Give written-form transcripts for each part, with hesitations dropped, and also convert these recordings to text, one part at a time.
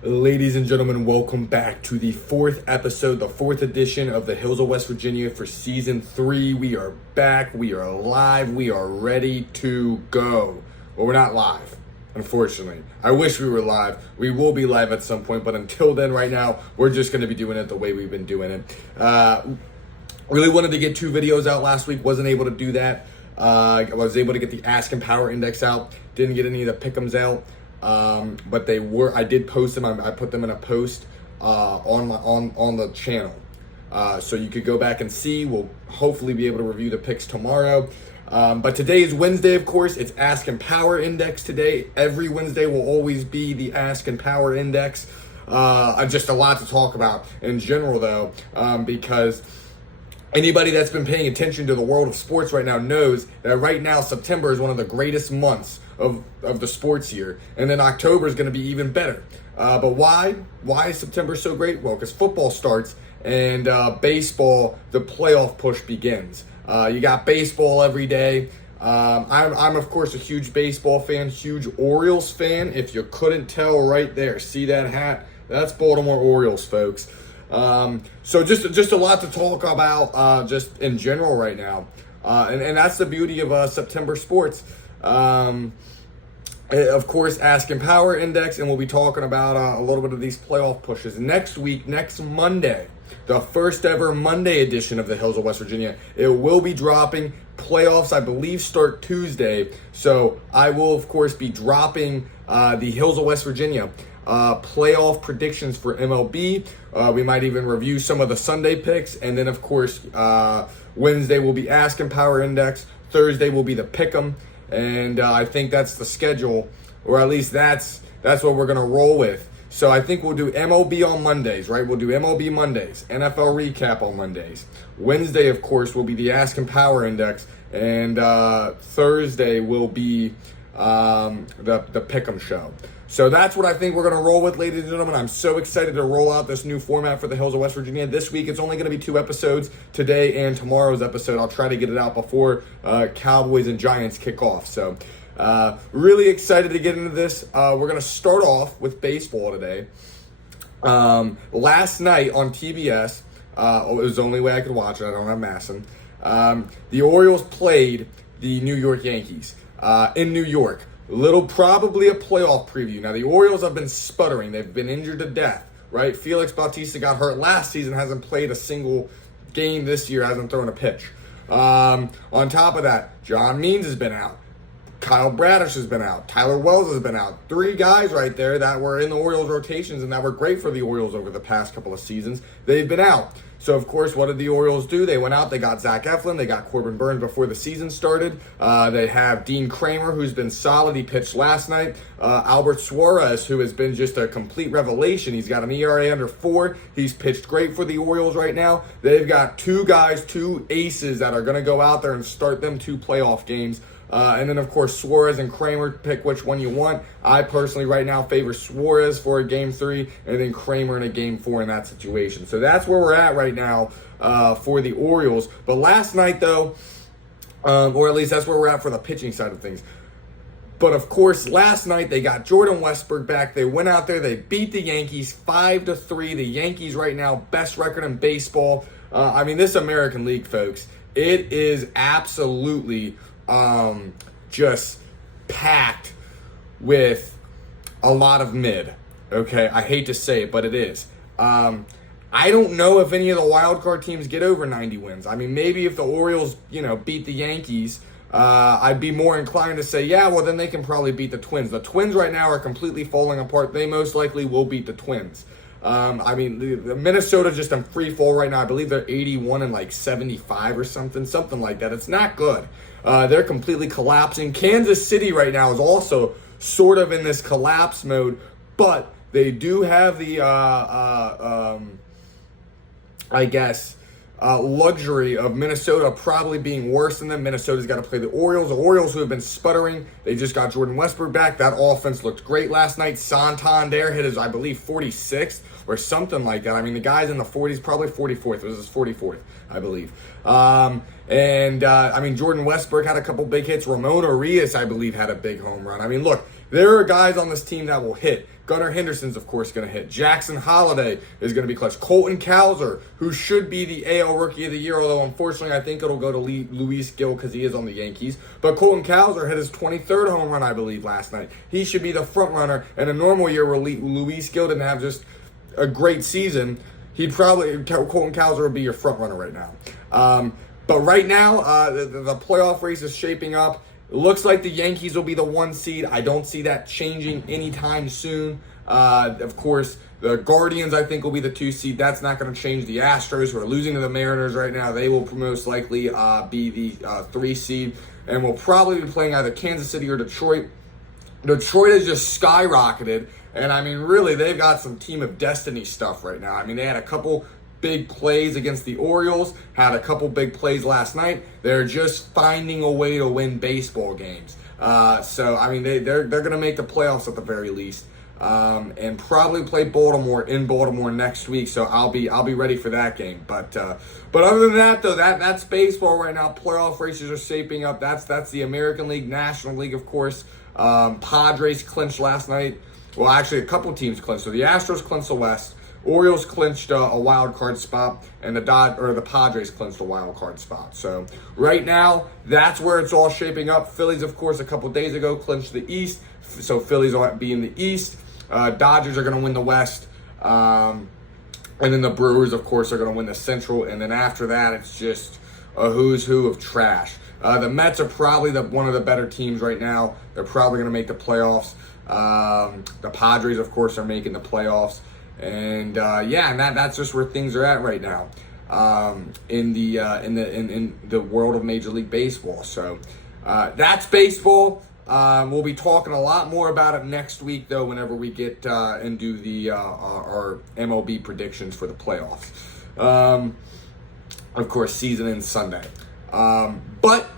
Ladies and gentlemen, welcome back to the fourth episode, the fourth edition of the Hills of West Virginia for season 3. We are back, we are live, we are ready to go. Well, we're not live, unfortunately. I wish we were live. We will be live at some point, but until then, right now, we're just going to be doing it the way we've been doing it. Really wanted to get 2 videos out last week, wasn't able to do that. I was able to get the Askin Power Index out, didn't get any of the pick'ems out. But they were, I did post them. I put them in a post on the channel, so you could go back and see. We'll hopefully be able to review the picks tomorrow. But today is Wednesday, of course. It's Askin Power Index today. Every Wednesday will always be the Askin Power Index. Just a lot to talk about in general, though, because anybody that's been paying attention to the world of sports right now knows that right now September is one of the greatest months of the sports year, and then October is going to be even better. But why is September so great? Well, because football starts and baseball, the playoff push begins. You got baseball every day. I'm of course a huge baseball fan, huge Orioles fan. If you couldn't tell right there, see that hat? That's Baltimore Orioles, folks. So just a lot to talk about just in general right now, and that's the beauty of September sports. Of course, Askin Power Index, and we'll be talking about a little bit of these playoff pushes next week, next Monday, the first ever Monday edition of the Hills of West Virginia. It will be dropping. Playoffs, I believe, start Tuesday, so I will, of course, be dropping the Hills of West Virginia playoff predictions for MLB. We might even review some of the Sunday picks, and then, of course, Wednesday will be Askin Power Index. Thursday will be the Pick'em. And I think that's the schedule, or at least that's what we're going to roll with. So I think we'll do MLB on Mondays, right? We'll do MLB Mondays, NFL recap on Mondays. Wednesday, of course, will be the Askin Power Index, and Thursday will be the Pick'em show. So that's what I think we're going to roll with, ladies and gentlemen. I'm so excited to roll out this new format for the Hills of West Virginia. This week, it's only going to be 2 episodes, today and tomorrow's episode. I'll try to get it out before Cowboys and Giants kick off. So really excited to get into this. We're going to start off with baseball today. Last night on TBS, it was the only way I could watch it. I don't have Masson. The Orioles played the New York Yankees in New York. Probably a playoff preview. Now, the Orioles have been sputtering. They've been injured to death, right? Felix Bautista got hurt last season, hasn't played a single game this year, hasn't thrown a pitch. On top of that, John Means has been out. Kyle Bradish has been out. Tyler Wells has been out. 3 guys right there that were in the Orioles rotations and that were great for the Orioles over the past couple of seasons. They've been out. So, of course, what did the Orioles do? They went out, they got Zach Eflin, they got Corbin Burns before the season started. They have Dean Kramer, who's been solid. He pitched last night. Albert Suarez, who has been just a complete revelation. He's got an ERA under 4. He's pitched great for the Orioles right now. They've got 2 guys, 2 aces that are going to go out there and start them 2 playoff games. And then, of course, Suarez and Kramer, pick which one you want. I personally right now favor Suarez for a Game 3 and then Kramer in a Game 4 in that situation. So that's where we're at right now for the Orioles. But last night, though, or at least that's where we're at for the pitching side of things. But, of course, last night they got Jordan Westburg back. They went out there. They beat the Yankees 5-3. The Yankees right now, best record in baseball. I mean, this American League, folks, it is absolutely just packed with a lot of mid. Okay, I hate to say it, but it is. I don't know if any of the wild card teams get over 90 wins. I mean, maybe if the Orioles, beat the Yankees, I'd be more inclined to say, yeah, well, then they can probably beat the Twins. The Twins right now are completely falling apart. They most likely will beat the Twins. I mean, the Minnesota just in free fall right now. I believe they're 81 and like 75 or something like that. It's not good. They're completely collapsing. Kansas City right now is also sort of in this collapse mode, but they do have the, luxury of Minnesota probably being worse than them. Minnesota's got to play the Orioles. The Orioles, who have been sputtering, they just got Jordan Westburg back. That offense looked great last night. Santander hit his, I believe, 46th or something like that. I mean, the guy's in the 40s, probably 44th. It was his 44th, I believe. Jordan Westburg had a couple big hits. Ramon Arias, I believe, had a big home run. I mean, look, there are guys on this team that will hit. Gunnar Henderson's, of course, going to hit. Jackson Holliday is going to be clutch. Colton Cowser, who should be the AL Rookie of the Year, although unfortunately I think it'll go to Luis Gil because he is on the Yankees. But Colton Cowser hit his 23rd home run, I believe, last night. He should be the front runner. In a normal year where Luis Gil didn't have just a great season, Colton Cowser would be your front runner right now. But right now, the playoff race is shaping up. It looks like the Yankees will be the 1 seed. I don't see that changing anytime soon. Of course, the Guardians, I think, will be the 2 seed. That's not going to change. The Astros, who are losing to the Mariners right now, they will most likely be the 3 seed. And will probably be playing either Kansas City or Detroit. Detroit has just skyrocketed. And, I mean, really, they've got some Team of Destiny stuff right now. I mean, they had a couple big plays against the Orioles, had a couple big plays last night. They're just finding a way to win baseball games. So, I mean, they're going to make the playoffs at the very least. And probably play Baltimore in Baltimore next week. So I'll be ready for that game. But other than that, though, that's baseball right now. Playoff races are shaping up. That's the American League, National League, of course. Padres clinched last night. Well, actually, a couple teams clinched. So the Astros clinched the West. Orioles clinched a wild card spot, and the Padres clinched a wild card spot. So right now, that's where it's all shaping up. Phillies, of course, a couple days ago clinched the East, so Phillies will be in the East. Dodgers are going to win the West, and then the Brewers, of course, are going to win the Central. And then after that, it's just a who's who of trash. The Mets are probably one of the better teams right now. They're probably going to make the playoffs. The Padres, of course, are making the playoffs. And and that's just where things are at right now in the world of Major League Baseball. So that's baseball. We'll be talking a lot more about it next week, though, whenever we get and do our MLB predictions for the playoffs. Of course, season ends Sunday. But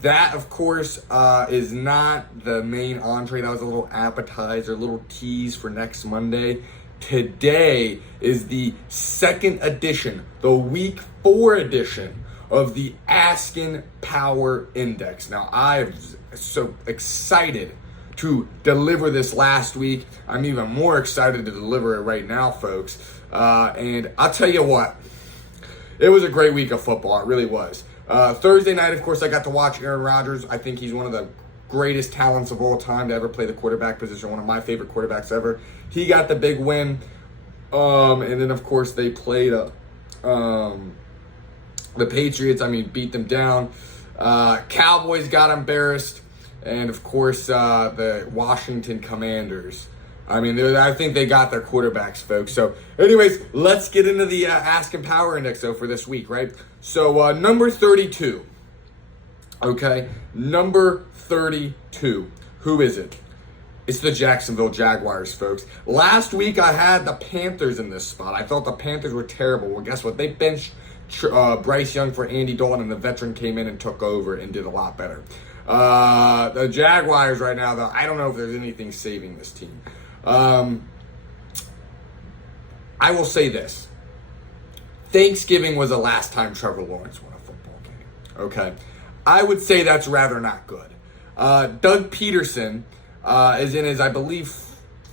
that, of course, is not the main entree. That was a little appetizer, a little tease for next Monday. Today is the second edition, the week 4 edition of the Askin Power Index. Now, I'm so excited to deliver this last week. I'm even more excited to deliver it right now, folks. And I'll tell you what, it was a great week of football. It really was. Thursday night, of course, I got to watch Aaron Rodgers. I think he's one of the greatest talents of all time to ever play the quarterback position, one of my favorite quarterbacks ever. He got the big win. And then, of course, they played the Patriots. I mean, beat them down. Cowboys got embarrassed. And, of course, the Washington Commanders. I mean, I think they got their quarterbacks, folks. So, anyways, let's get into the Askin Power Index, though, for this week, right? So, number 32. Okay, number 32. Who is it? It's the Jacksonville Jaguars, folks. Last week, I had the Panthers in this spot. I thought the Panthers were terrible. Well, guess what? They benched Bryce Young for Andy Dalton, and the veteran came in and took over and did a lot better. The Jaguars right now, though, I don't know if there's anything saving this team. I will say this. Thanksgiving was the last time Trevor Lawrence won a football game. Okay? I would say that's rather not good. Doug Peterson is in his, I believe,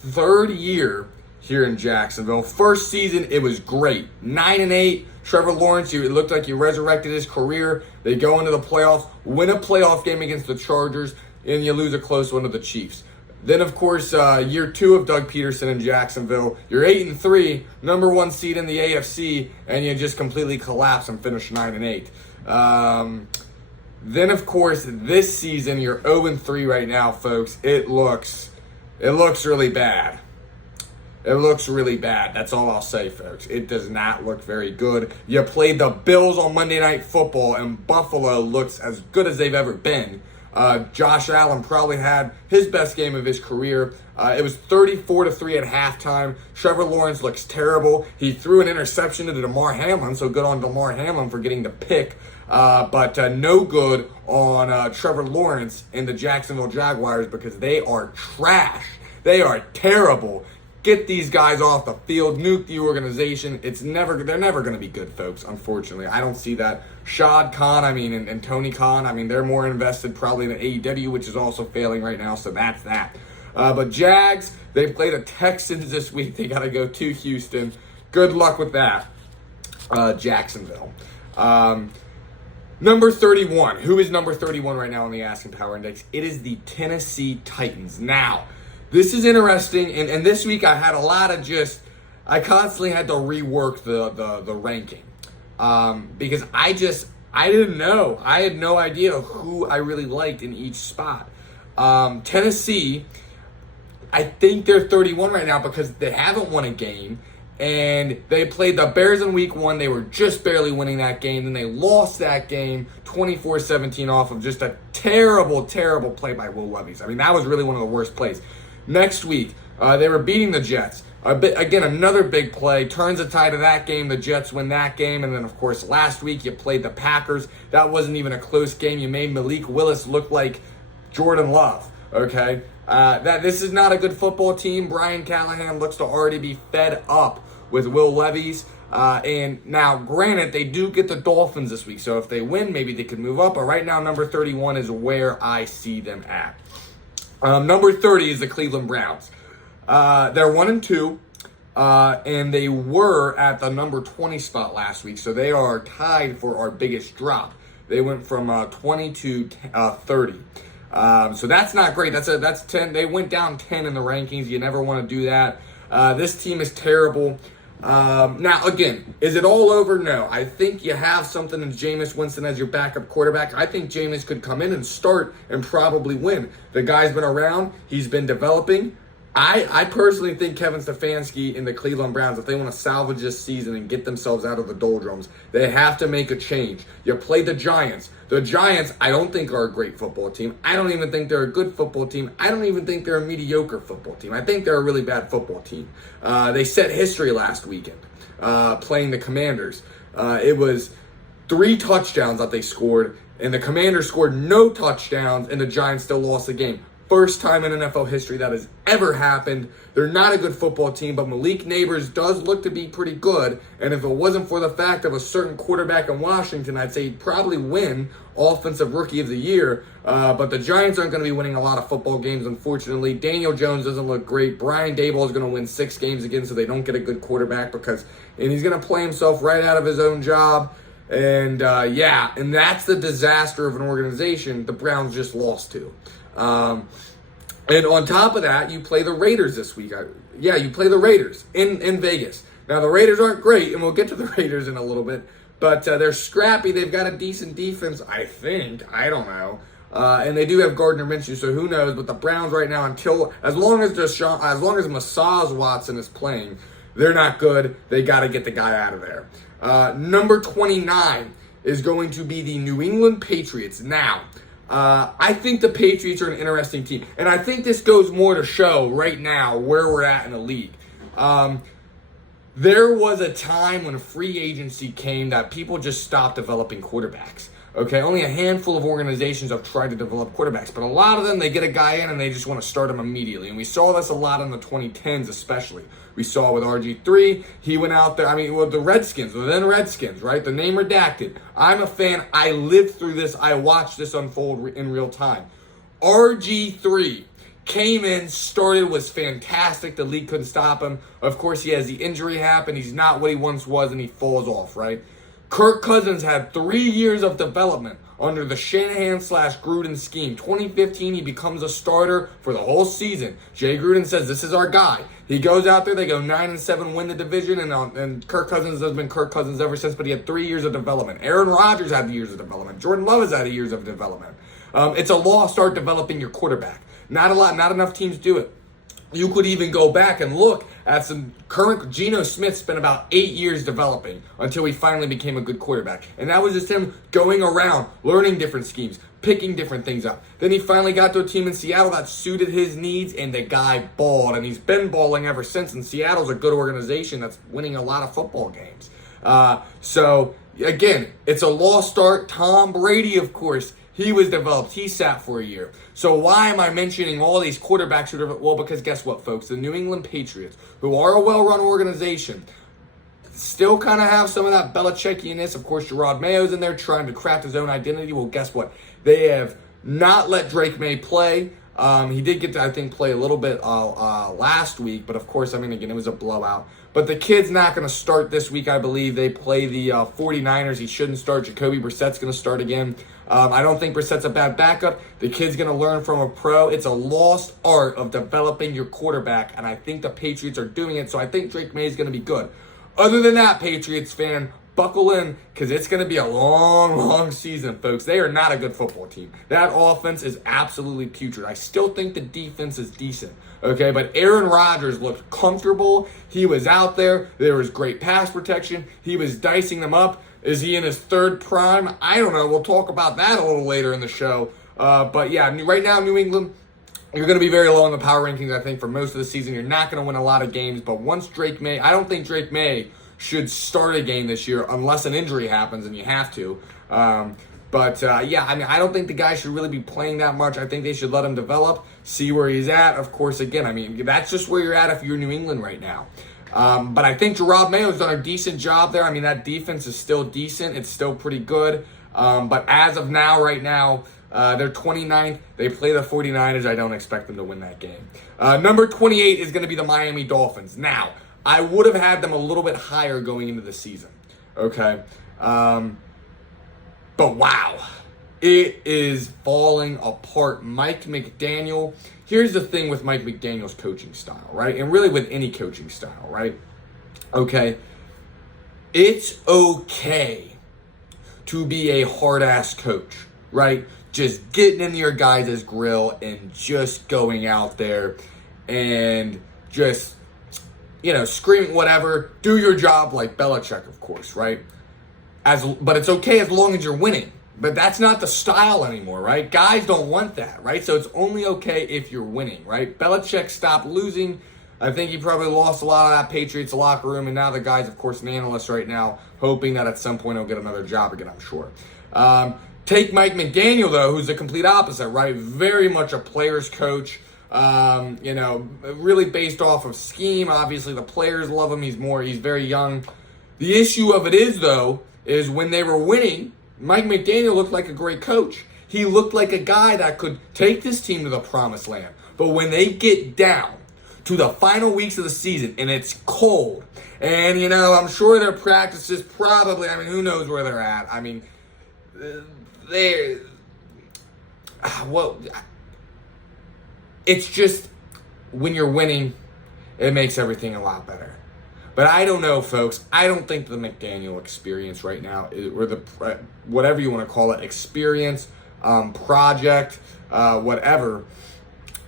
3rd year here in Jacksonville. First season, it was great. 9-8. Trevor Lawrence, it looked like he resurrected his career. They go into the playoffs, win a playoff game against the Chargers, and you lose a close one to the Chiefs. Then, of course, year 2 of Doug Peterson in Jacksonville. You're 8-3, number 1 seed in the AFC, and you just completely collapse and finish 9-8. Then, of course, this season, you're 0-3 right now, folks. It looks really bad. It looks really bad. That's all I'll say, folks. It does not look very good. You played the Bills on Monday Night Football, and Buffalo looks as good as they've ever been. Josh Allen probably had his best game of his career. It was 34-3 at halftime. Trevor Lawrence looks terrible. He threw an interception to Damar Hamlin, so good on Damar Hamlin for getting the pick. But no good on Trevor Lawrence and the Jacksonville Jaguars because they are trash. They are terrible. Get these guys off the field, nuke the organization. They're never going to be good, folks, unfortunately. I don't see that. Shad Khan, and Tony Khan, they're more invested probably in AEW, which is also failing right now, so that's that. But Jags, they play the Texans this week. They got to go to Houston. Good luck with that, Jacksonville. Number 31. Who is number 31 right now on the Askin Power Index? It is the Tennessee Titans. Now, this is interesting, and this week I had a lot of I constantly had to rework the ranking because I didn't know. I had no idea who I really liked in each spot. Tennessee, I think they're 31 right now because they haven't won a game. And they played the Bears in week 1. They were just barely winning that game. Then they lost that game 24-17 off of just a terrible, terrible play by Will Levis. I mean, that was really one of the worst plays. Next week, they were beating the Jets. Again, another big play. Turns the tide of that game. The Jets win that game. And then, of course, last week you played the Packers. That wasn't even a close game. You made Malik Willis look like Jordan Love. Okay? This is not a good football team. Brian Callahan looks to already be fed up with Will Levis. And now, granted, they do get the Dolphins this week. So if they win, maybe they could move up. But right now, number 31 is where I see them at. Number 30 is the Cleveland Browns. They're 1-2. And they were at the number 20 spot last week. So they are tied for our biggest drop. They went from 20 to 30. So that's not great. That's 10. They went down 10 in the rankings. You never want to do that. This team is terrible. Now, again, is it all over? No. I think you have something in Jameis Winston as your backup quarterback. I think Jameis could come in and start and probably win. The guy's been around. He's been developing. I personally think Kevin Stefanski and the Cleveland Browns, if they want to salvage this season and get themselves out of the doldrums, they have to make a change. You played the Giants. The Giants, I don't think are a great football team. I don't even think they're a good football team. I don't even think they're a mediocre football team. I think they're a really bad football team. They set history last weekend playing the Commanders. It was 3 touchdowns that they scored, and the Commanders scored no touchdowns, and the Giants still lost the game. First time in NFL history that has ever happened. They're not a good football team, but Malik Neighbors does look to be pretty good. And if it wasn't for the fact of a certain quarterback in Washington, I'd say he'd probably win Offensive Rookie of the Year. But the Giants aren't going to be winning a lot of football games, unfortunately. Daniel Jones doesn't look great. Brian Daboll is going to win 6 games again, so they don't get a good quarterback and he's going to play himself right out of his own job. And and that's the disaster of an organization the Browns just lost to. And on top of that, you play the Raiders this week. You play the Raiders in Vegas. Now, the Raiders aren't great, and we'll get to the Raiders in a little bit, but they're scrappy. They've got a decent defense, I think. I don't know. And they do have Gardner Minshew, so who knows? But the Browns right now, as long as Masaz Watson is playing, they're not good. They got to get the guy out of there. Number 29 is going to be the New England Patriots. Now, I think the Patriots are an interesting team. And I think this goes more to show right now where we're at in the league. There was a time when free agency came that people just stopped developing quarterbacks. Okay, only a handful of organizations have tried to develop quarterbacks, but a lot of them, they get a guy in and they just want to start him immediately. And we saw this a lot in the 2010s especially. We saw with RG3, he went out there, the Redskins, the then Redskins, right? The name redacted. I'm a fan. I lived through this. I watched this unfold in real time. RG3 came in, started, was fantastic. The league couldn't stop him. Of course, he has the injury happen. He's not what he once was, and he falls off, right? Kirk Cousins had 3 years of development under the Shanahan/Gruden scheme. 2015, he becomes a starter for the whole season. Jay Gruden says, this is our guy. He goes out there, they go 9-7, win the division, and Kirk Cousins has been Kirk Cousins ever since, but he had 3 years of development. Aaron Rodgers had years of development. Jordan Love has had years of development. It's a law, start developing your quarterback. Not enough teams do it. You could even go back and look at some current. Geno Smith spent about 8 years developing until he finally became a good quarterback. And that was just him going around, learning different schemes, picking different things up. Then he finally got to a team in Seattle that suited his needs, and the guy balled. And he's been balling ever since. And Seattle's a good organization that's winning a lot of football games. So, again, it's a lost start. Tom Brady, of course, he was developed. He sat for a year. So why am I mentioning all these quarterbacks who are, well, because guess what, folks? The New England Patriots, who are a well-run organization, still kind of have some of that Belichickian-ness. Of course, Gerard Mayo's in there trying to craft his own identity. Well, guess what? They have not let Drake May play. He did get to, I think, play a little bit last week, but of course, I mean, again, it was a blowout. But the kid's not going to start this week, I believe. They play the 49ers. He shouldn't start. Jacoby Brissett's going to start again. I don't think Brissett's a bad backup. The kid's going to learn from a pro. It's a lost art of developing your quarterback, and I think the Patriots are doing it, so I think Drake May is going to be good. Other than that, Patriots fan, buckle in, because it's going to be a long, long season, folks. They are not a good football team. That offense is absolutely putrid. I still think the defense is decent, okay? But Aaron Rodgers looked comfortable. He was out there. There was great pass protection. He was dicing them up. Is he in his third prime? I don't know. We'll talk about that a little later in the show. But yeah, right now, New England, you're going to be very low in the power rankings, I think, for most of the season. You're not going to win a lot of games. But once Drake May, I don't think Drake May should start a game this year unless an injury happens and you have to. Yeah, I mean, I don't think the guy should really be playing that much. I think they should let him develop, see where he's at. Of course, again, I mean, that's just where you're at if you're New England right now. But I think Gerard Mayo's done a decent job there. I mean, that defense is still decent. It's still pretty good. But as of now, right now, they're 29th. They play the 49ers. I don't expect them to win that game. Number 28 is going to be the Miami Dolphins. Now, I would have had them a little bit higher going into the season. Okay? But wow. It is falling apart. Mike McDaniel. Here's the thing with Mike McDaniel's coaching style, right? And really with any coaching style, right? Okay. It's okay to be a hard-ass coach, right? Just getting in your guys' grill and just going out there and just, screaming whatever. Do your job like Belichick, of course, right? But it's okay as long as you're winning. But that's not the style anymore, right? Guys don't want that, right? So it's only okay if you're winning, right? Belichick stopped losing. I think he probably lost a lot of that Patriots locker room, and now the guy's, of course, an analyst right now, hoping that at some point he'll get another job again, I'm sure. Take Mike McDaniel, though, who's the complete opposite, right? Very much a player's coach, really based off of scheme. Obviously, the players love him. He's very young. The issue of it is, though, is when they were winning, Mike McDaniel looked like a great coach. He looked like a guy that could take this team to the promised land. But when they get down to the final weeks of the season and it's cold, and, I'm sure their practices probably, who knows where they're at. It's just when you're winning, it makes everything a lot better. But I don't know, folks. I don't think the McDaniel experience right now, or the whatever you want to call it, experience, project, whatever,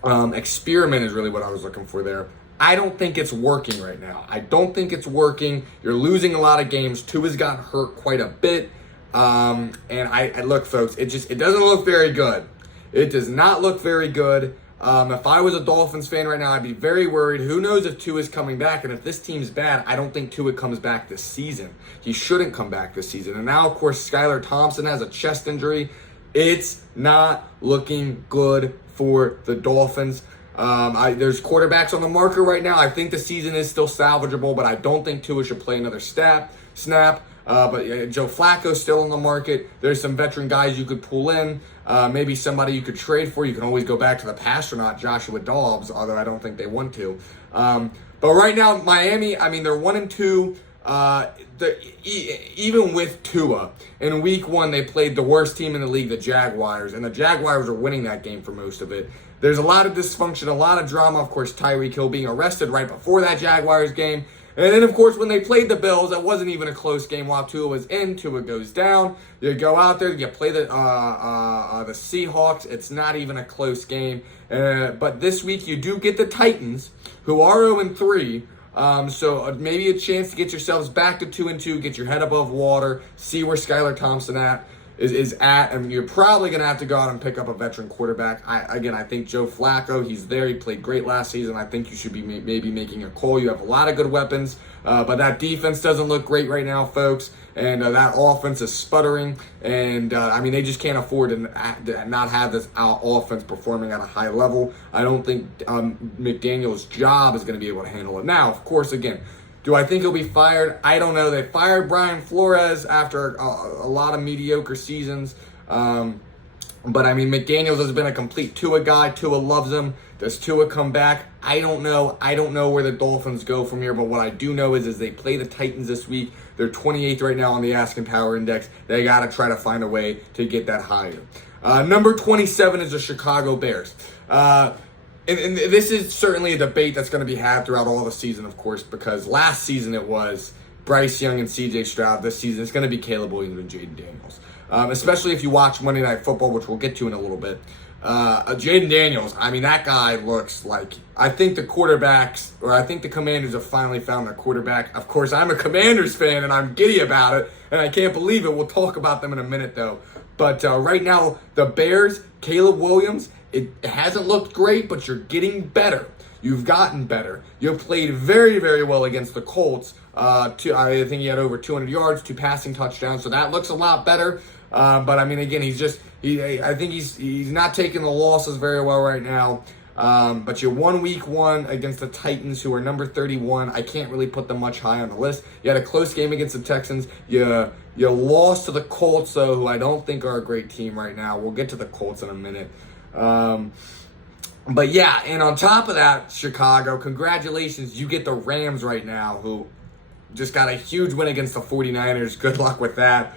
experiment is really what I was looking for there. I don't think it's working right now. I don't think it's working. You're losing a lot of games. Tua's gotten hurt quite a bit. And I look, folks, it doesn't look very good. It does not look very good. If I was a Dolphins fan right now, I'd be very worried. Who knows if Tua's coming back? And if this team's bad, I don't think Tua comes back this season. He shouldn't come back this season. And now, of course, Skylar Thompson has a chest injury. It's not looking good for the Dolphins. There's quarterbacks on the market right now. I think the season is still salvageable, but I don't think Tua should play another snap. But Joe Flacco's still on the market. There's some veteran guys you could pull in. Maybe somebody you could trade for. You can always go back to the pastronaut, Joshua Dobbs, although I don't think they want to. But right now, Miami, they're 1-2. Even with Tua, in week 1, they played the worst team in the league, the Jaguars, and the Jaguars are winning that game for most of it. There's a lot of dysfunction, a lot of drama. Of course, Tyreek Hill being arrested right before that Jaguars game. And then, of course, when they played the Bills, it wasn't even a close game while Tua was in. Tua goes down. You go out there, you play the Seahawks. It's not even a close game. But this week, you do get the Titans, who are 0-3. So maybe a chance to get yourselves back to 2-2, get your head above water, see where Skylar Thompson is at, and you're probably going to have to go out and pick up a veteran quarterback. I think Joe Flacco, he's there. He played great last season. I think you should be maybe making a call. You have a lot of good weapons, but that defense doesn't look great right now, folks, and that offense is sputtering, and they just can't afford to not have this offense performing at a high level. I don't think McDaniel's job is going to be able to handle it. Now, of course, again, do I think he'll be fired? I don't know. They fired Brian Flores after a lot of mediocre seasons. But, I mean, McDaniels has been a complete Tua guy. Tua loves him. Does Tua come back? I don't know. I don't know where the Dolphins go from here, but what I do know is they play the Titans this week. They're 28th right now on the Askin Power Index. They got to try to find a way to get that higher. Number 27 is the Chicago Bears. And this is certainly a debate that's going to be had throughout all the season, of course, because last season it was Bryce Young and C.J. Stroud. This season it's going to be Caleb Williams and Jaden Daniels. Especially if you watch Monday Night Football, which we'll get to in a little bit. Jaden Daniels, I mean, that guy looks like, I think the Commanders have finally found their quarterback. Of course, I'm a Commanders fan, and I'm giddy about it, and I can't believe it. We'll talk about them in a minute, though. But right now, the Bears, Caleb Williams, it hasn't looked great, but you're getting better. You've gotten better. You've played very, very well against the Colts. I think he had over 200 yards, 2 passing touchdowns, so that looks a lot better. But, I mean, again, I think he's not taking the losses very well right now. But you won week 1 against the Titans, who are number 31. I can't really put them much high on the list. You had a close game against the Texans. You lost to the Colts, though, who I don't think are a great team right now. We'll get to the Colts in a minute. But, yeah, and on top of that, Chicago, congratulations. You get the Rams right now, who just got a huge win against the 49ers. Good luck with that.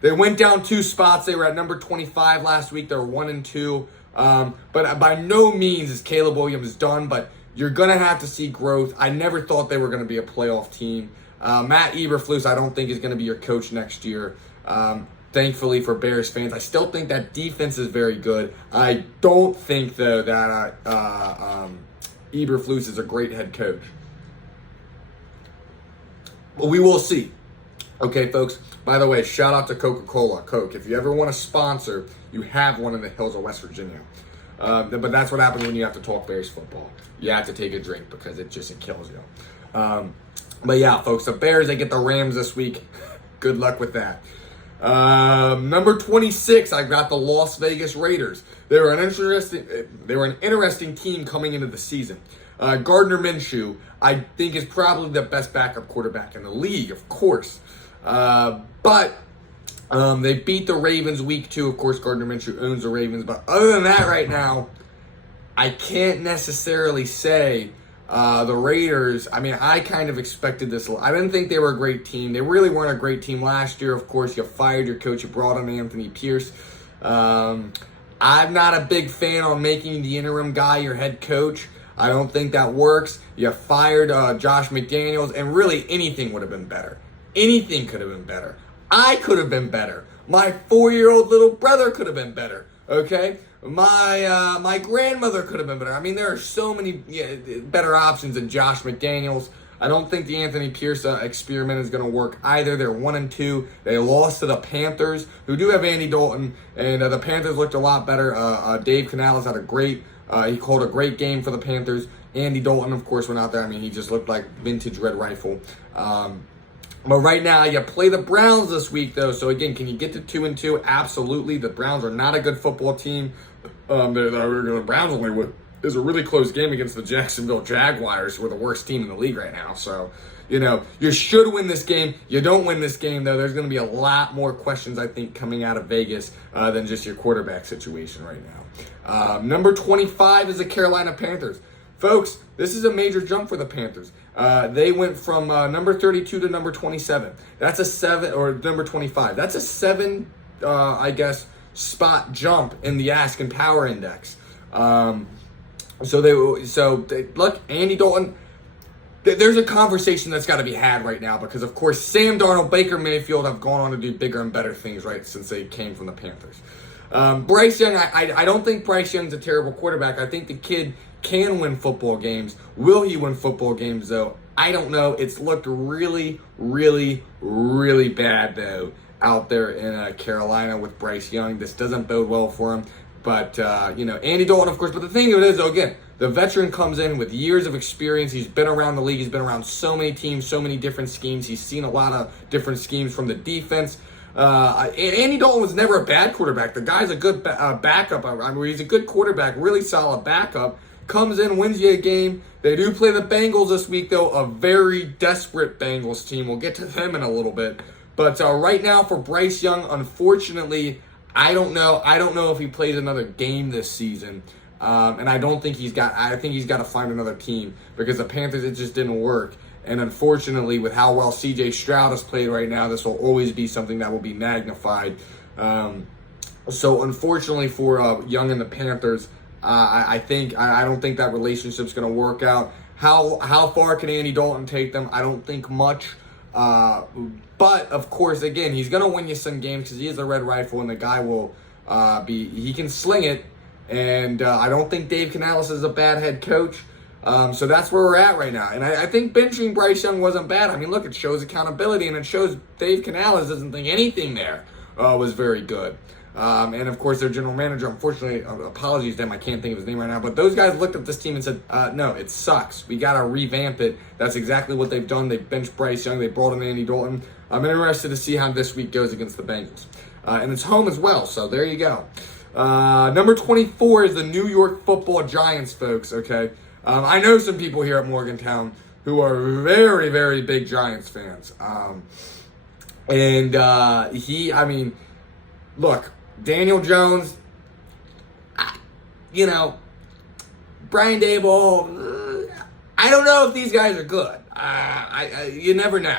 They went down 2 spots. They were at number 25 last week. They were 1-2. But by no means is Caleb Williams done, but you're going to have to see growth. I never thought they were going to be a playoff team. Matt Eberflus, I don't think is going to be your coach next year. Thankfully for Bears fans, I still think that defense is very good. I don't think, though, that Eberflus is a great head coach. But we will see. Okay, folks, by the way, shout out to Coca-Cola, Coke. If you ever want a sponsor, you have one in the hills of West Virginia. But that's what happens when you have to talk Bears football. You have to take a drink because it kills you. But yeah, folks, the Bears, they get the Rams this week. Good luck with that. Number 26, I got the Las Vegas Raiders. They were an interesting team coming into the season. Gardner Minshew, I think, is probably the best backup quarterback in the league, of course. But they beat the Ravens week 2. Of course, Gardner Minshew owns the Ravens. But other than that right now, I can't necessarily say the Raiders. I mean, I kind of expected this. I didn't think they were a great team. They really weren't a great team last year. Of course, you fired your coach. You brought in Anthony Pierce. I'm not a big fan on making the interim guy your head coach. I don't think that works. You fired Josh McDaniels, and really anything would have been better. Anything could have been better. I could have been better. My 4-year-old little brother could have been better. Okay? My grandmother could have been better. I mean, there are so many better options than Josh McDaniels. I don't think the Anthony Pierce experiment is going to work either. They're 1-2. They lost to the Panthers, who do have Andy Dalton, and the Panthers looked a lot better. Dave Canales had he called a great game for the Panthers. Andy Dalton, of course, went out there. I mean, he just looked like vintage Red Rifle. But right now, you play the Browns this week, though. So, again, can you get to 2-2? Absolutely. The Browns are not a good football team. The Browns only is a really close game against the Jacksonville Jaguars, who are the worst team in the league right now. So, you should win this game. You don't win this game, though. There's going to be a lot more questions, I think, coming out of Vegas than just your quarterback situation right now. Number 25 is the Carolina Panthers. Folks, this is a major jump for the Panthers. They went from number 32 to number 27. That's a 7, or number 25. That's a 7, spot jump in the Askin Power Index. Look, Andy Dalton. There's a conversation that's got to be had right now because, of course, Sam Darnold, Baker Mayfield have gone on to do bigger and better things, right, since they came from the Panthers. Bryce Young, I don't think Bryce Young's a terrible quarterback. I think the kid can win football games. Will he win football games, though? I don't know. It's looked really, really, really bad, though, out there in Carolina with Bryce Young. This doesn't bode well for him. But, Andy Dalton, of course. But the thing of it is, though, again, the veteran comes in with years of experience. He's been around the league. He's been around so many teams, so many different schemes. He's seen a lot of different schemes from the defense. Andy Dalton was never a bad quarterback. The guy's a good backup. I mean, he's a good quarterback, really solid backup. Comes in, wins you a game. They do play the Bengals this week, though, a very desperate Bengals team. We'll get to them in a little bit. But right now for Bryce Young, unfortunately, I don't know. I don't know if he plays another game this season. And I don't think I think he's got to find another team because the Panthers, it just didn't work. And unfortunately, with how well C.J. Stroud has played right now, this will always be something that will be magnified. So unfortunately for Young and the Panthers, I don't think that relationship's going to work out. How far can Andy Dalton take them? I don't think much. But of course, again, he's going to win you some games because he is a red rifle, and the guy will he can sling it. And I don't think Dave Canales is a bad head coach. So that's where we're at right now. And I think benching Bryce Young wasn't bad. I mean, look, it shows accountability, and it shows Dave Canales doesn't think anything there was very good. And, of course, their general manager, unfortunately, apologies to him, I can't think of his name right now, but those guys looked at this team and said, no, it sucks. We got to revamp it. That's exactly what they've done. They benched Bryce Young. They brought in Andy Dalton. I'm interested to see how this week goes against the Bengals. And it's home as well, so there you go. Number 24 is the New York Football Giants, folks, okay? I know some people here at Morgantown who are very, very big Giants fans. Look, Daniel Jones, Brian Daboll, I don't know if these guys are good. You never know.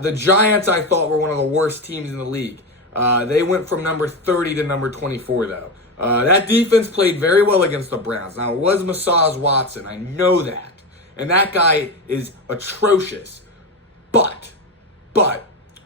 The Giants, I thought, were one of the worst teams in the league. They went from number 30 to number 24, though. That defense played very well against the Browns. Now, it was Masaz Watson. I know that. And that guy is atrocious. But,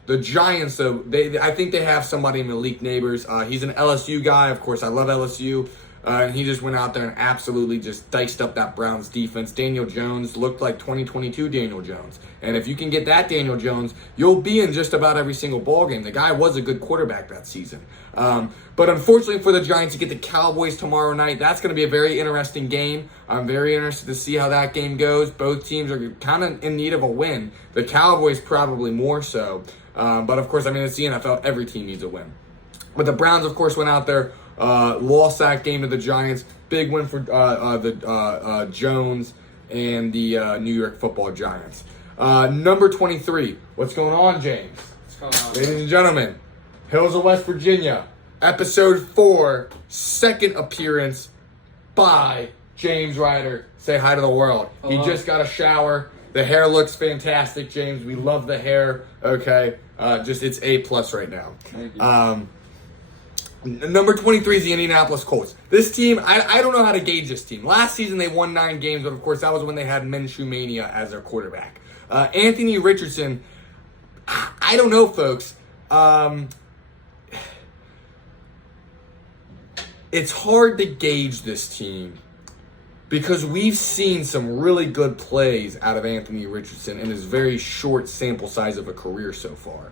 the Giants, though, I think they have somebody in Malik Neighbors. He's an LSU guy. Of course, I love LSU. And he just went out there and absolutely just diced up that Browns defense. Daniel Jones looked like 2022 Daniel Jones. And if you can get that Daniel Jones, you'll be in just about every single ballgame. The guy was a good quarterback that season. But unfortunately for the Giants, you get the Cowboys tomorrow night. That's going to be a very interesting game. I'm very interested to see how that game goes. Both teams are kind of in need of a win. The Cowboys probably more so. But, of course, it's the NFL. Every team needs a win. But the Browns, of course, went out there, lost that game to the Giants. Big win for the Jones and the New York Football Giants. Number 23. What's going on, James? What's going on? Ladies and gentlemen, Hills of West Virginia, Episode 4, second appearance by James Ryder. Say hi to the world. Hello. He just got a shower. The hair looks fantastic, James. We love the hair. Okay. It's A+ right now. Thank you. Number 23 is the Indianapolis Colts. This team, I don't know how to gauge this team. Last season they won 9 games, but of course that was when they had Minshew Mania as their quarterback. Anthony Richardson, I don't know, folks. It's hard to gauge this team because we've seen some really good plays out of Anthony Richardson in his very short sample size of a career so far.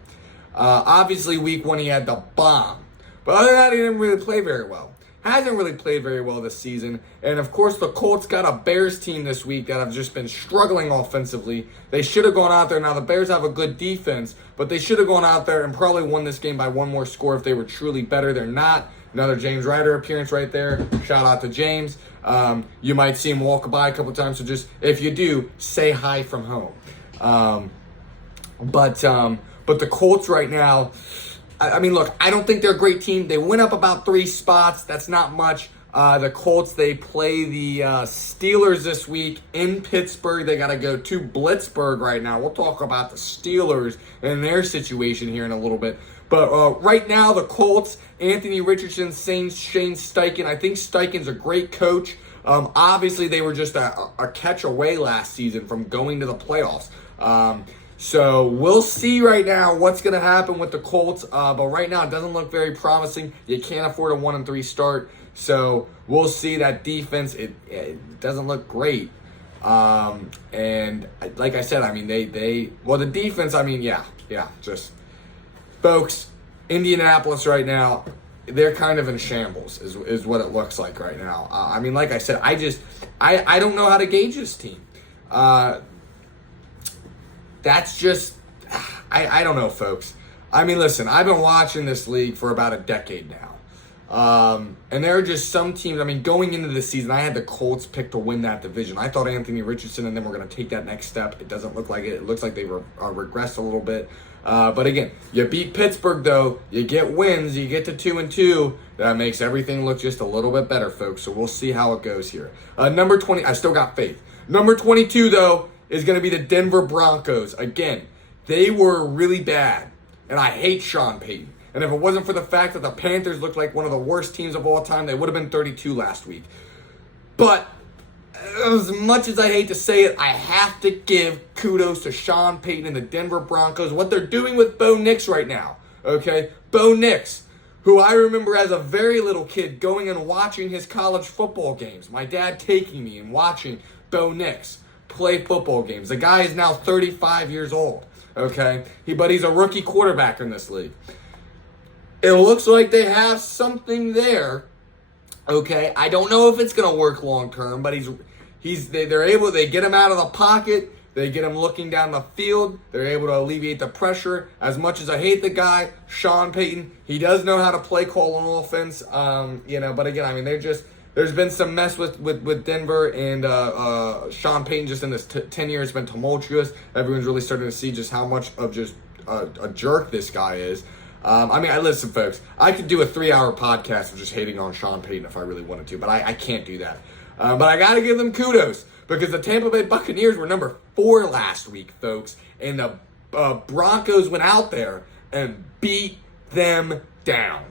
Obviously, week 1 he had the bomb. But other than that, he didn't really play very well. Hasn't really played very well this season. And, of course, the Colts got a Bears team this week that have just been struggling offensively. They should have gone out there. Now, the Bears have a good defense, but they should have gone out there and probably won this game by one more score if they were truly better. They're not. Another James Ryder appearance right there. Shout out to James. You might see him walk by a couple times, so just, if you do, say hi from home. But the Colts right now, look, I don't think they're a great team. They went up about 3 spots. That's not much. The Colts, they play the Steelers this week in Pittsburgh. They got to go to Blitzburg right now. We'll talk about the Steelers and their situation here in a little bit. But right now, the Colts, Anthony Richardson, Shane Steichen. I think Steichen's a great coach. Obviously, they were just a catch away last season from going to the playoffs. So we'll see right now what's going to happen with the Colts. But right now, it doesn't look very promising. You can't afford a 1-3 start. So we'll see. That defense, it doesn't look great. And like I said, the defense, just folks, Indianapolis right now, they're kind of in shambles is what it looks like right now. Like I said, I don't know how to gauge this team. That's just, I don't know, folks. Listen, I've been watching this league for about a decade now. And there are just some teams, I mean, going into the season, I had the Colts picked to win that division. I thought Anthony Richardson and them were going to take that next step. It doesn't look like it. It looks like they regressed a little bit. But again, you beat Pittsburgh, though. You get wins. You get to 2-2. That makes everything look just a little bit better, folks. So we'll see how it goes here. Number 20, I still got faith. Number 22, though, is going to be the Denver Broncos. Again, they were really bad. And I hate Sean Payton. And if it wasn't for the fact that the Panthers looked like one of the worst teams of all time, they would have been 32 last week. But as much as I hate to say it, I have to give kudos to Sean Payton and the Denver Broncos, what they're doing with Bo Nix right now. Okay? Bo Nix, who I remember as a very little kid going and watching his college football games. My dad taking me and watching Bo Nix play football games. The guy is now 35 years old. Okay? But he's a rookie quarterback in this league. It looks like they have something there. Okay, I don't know if it's gonna work long term, but they get him out of the pocket, they get him looking down the field, they're able to alleviate the pressure. As much as I hate the guy, Sean Payton, he does know how to play call on offense. But again, I mean, there's been some mess with Denver, and Sean Payton just in this 10 years has been tumultuous. Everyone's really starting to see just how much of just a jerk this guy is. Listen, folks, I could do a 3-hour podcast of just hating on Sean Payton if I really wanted to, but I can't do that. But I got to give them kudos because the Tampa Bay Buccaneers were number 4 last week, folks, and the Broncos went out there and beat them down.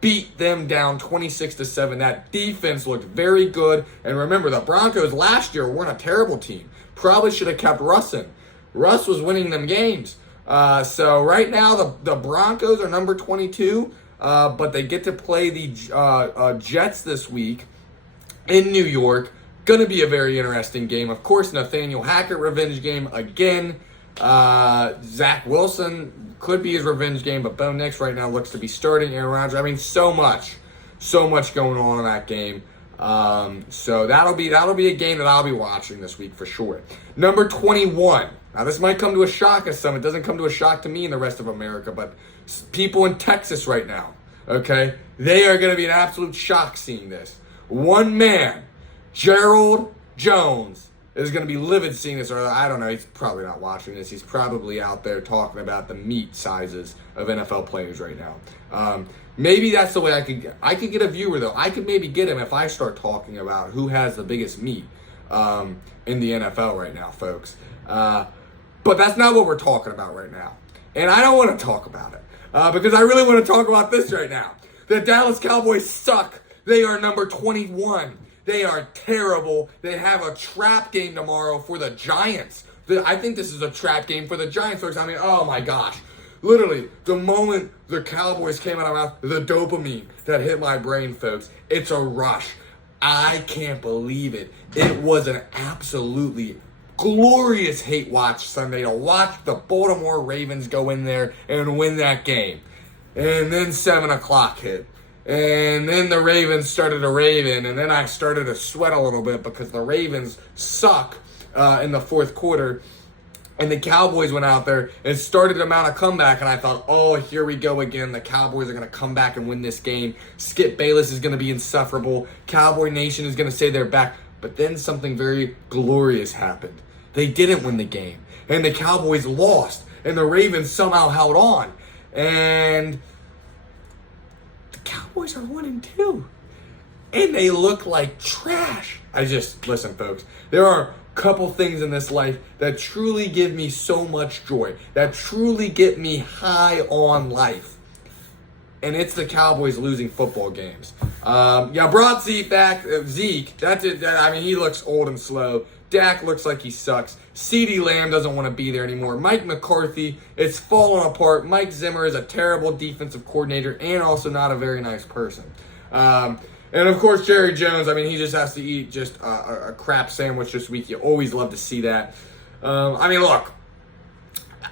Beat them down 26-7. That defense looked very good. And remember, the Broncos last year weren't a terrible team. Probably should have kept Russ in. Russ was winning them games. So right now the Broncos are number 22, but they get to play the Jets this week in New York. Going to be a very interesting game. Of course, Nathaniel Hackett revenge game again. Zach Wilson could be his revenge game, but Bo Nix right now looks to be starting Aaron Rodgers. I mean, so much going on in that game. So that'll be a game that I'll be watching this week for sure. Number 21. Now, this might come to a shock to some. It doesn't come to a shock to me and the rest of America, but people in Texas right now, okay, they are going to be an absolute shock seeing this. One man, Gerald Jones, is going to be livid seeing this, or I don't know, he's probably not watching this. He's probably out there talking about the meat sizes of NFL players right now. Maybe that's the way I could get a viewer, though. I could maybe get him if I start talking about who has the biggest meat in the NFL right now, folks. But that's not what we're talking about right now. And I don't want to talk about it because I really want to talk about this right now. The Dallas Cowboys suck. They are number 21. They are terrible. They have a trap game tomorrow for the Giants. I think this is a trap game for the Giants, folks. I mean, oh my gosh. Literally, the moment the Cowboys came out of my mouth, the dopamine that hit my brain, folks, it's a rush. I can't believe it. It was an absolutely glorious hate watch Sunday to watch the Baltimore Ravens go in there and win that game. And then 7 o'clock hit. And then the Ravens started to raven. And then I started to sweat a little bit because the Ravens suck in the fourth quarter. And the Cowboys went out there and started to mount a comeback. And I thought, oh, here we go again. The Cowboys are going to come back and win this game. Skip Bayless is going to be insufferable. Cowboy Nation is going to say they're back. But then something very glorious happened. They didn't win the game. And the Cowboys lost. And the Ravens somehow held on. And the Cowboys are 1-2. And they look like trash. Listen, folks. There are a couple things in this life that truly give me so much joy. That truly get me high on life. And it's the Cowboys losing football games. Brought Zeke back. Zeke, that's it. He looks old and slow. Dak looks like he sucks. CeeDee Lamb doesn't want to be there anymore. Mike McCarthy, it's falling apart. Mike Zimmer is a terrible defensive coordinator and also not a very nice person. And of course, Jerry Jones, he just has to eat just a crap sandwich this week. You always love to see that. Look,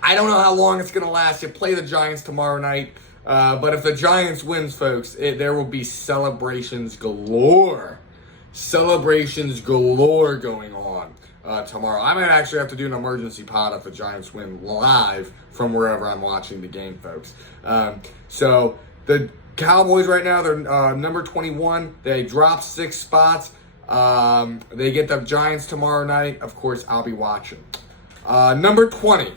I don't know how long it's going to last. You play the Giants tomorrow night. But if the Giants wins, folks, there will be celebrations galore. Celebrations galore going on tomorrow. I might actually have to do an emergency pod if the Giants win live from wherever I'm watching the game, folks. So the Cowboys right now, they're number 21. They dropped 6 spots. They get the Giants tomorrow night. Of course, I'll be watching. Number 20.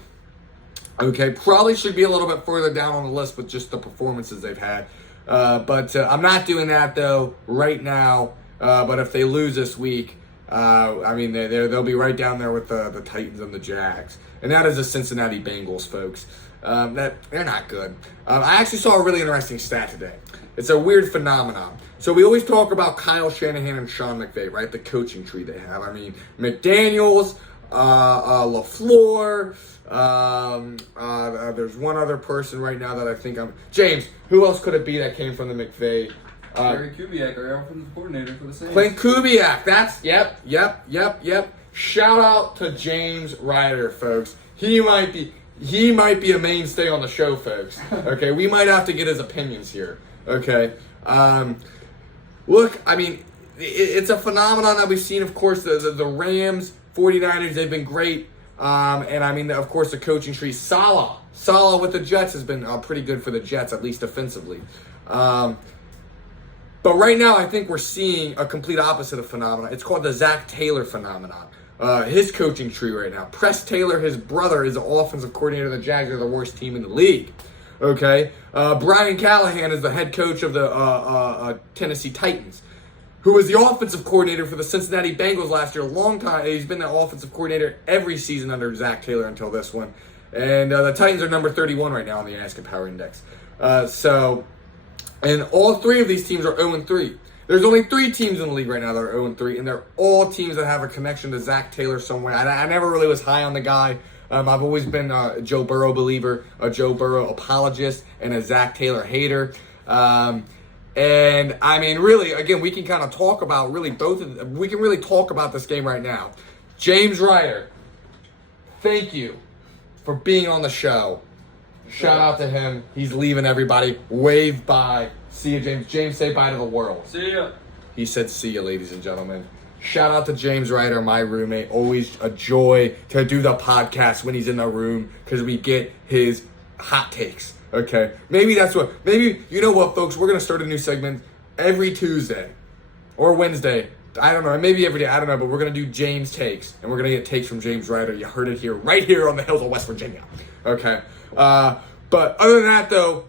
Okay, probably should be a little bit further down on the list with just the performances they've had. But I'm not doing that, though, right now. But if they lose this week, they'll be right down there with the Titans and the Jags. And that is the Cincinnati Bengals, folks. They're not good. I actually saw a really interesting stat today. It's a weird phenomenon. So we always talk about Kyle Shanahan and Sean McVay, right? The coaching tree they have. I mean, McDaniels, LaFleur. There's one other person right now that I think James. Who else could it be that came from the McVay? Gary Kubiak, our offensive coordinator for the Saints. Clint Kubiak. That's yep. Shout out to James Ryder, folks. He might be a mainstay on the show, folks. Okay, we might have to get his opinions here. Okay. Look, I mean, it's a phenomenon that we've seen. Of course, the Rams, 49ers, they've been great. And I mean, of course, the coaching tree. Saleh with the Jets has been pretty good for the Jets, at least defensively. But right now, I think we're seeing a complete opposite of phenomenon. It's called the Zach Taylor phenomenon. His coaching tree right now. Press Taylor, his brother, is the offensive coordinator of the Jags. They're the worst team in the league. Okay? Brian Callahan is the head coach of the Tennessee Titans, who was the offensive coordinator for the Cincinnati Bengals last year. A long time. He's been the offensive coordinator every season under Zach Taylor until this one. And the Titans are number 31 right now on the Askin Power Index. And all 3 of these teams are 0-3. There's only 3 teams in the league right now that are 0-3, and they're all teams that have a connection to Zach Taylor somewhere. I never really was high on the guy. I've always been a Joe Burrow believer, a Joe Burrow apologist, and a Zach Taylor hater. And I mean, really, again, we can kind of talk about really both of them. We can really talk about this game right now. James Ryder, thank you for being on the show. Shout out to him. He's leaving everybody. Wave bye. See you, James. James, say bye to the world. See ya. He said see ya, ladies and gentlemen. Shout out to James Ryder, my roommate. Always a joy to do the podcast when he's in the room because we get his hot takes. Okay? Maybe, you know what, folks? We're going to start a new segment every Tuesday or Wednesday. I don't know. Maybe every day. I don't know. But we're going to do James Takes. And we're going to get takes from James Ryder. You heard it here, right here on the hills of West Virginia. Okay? But other than that, though,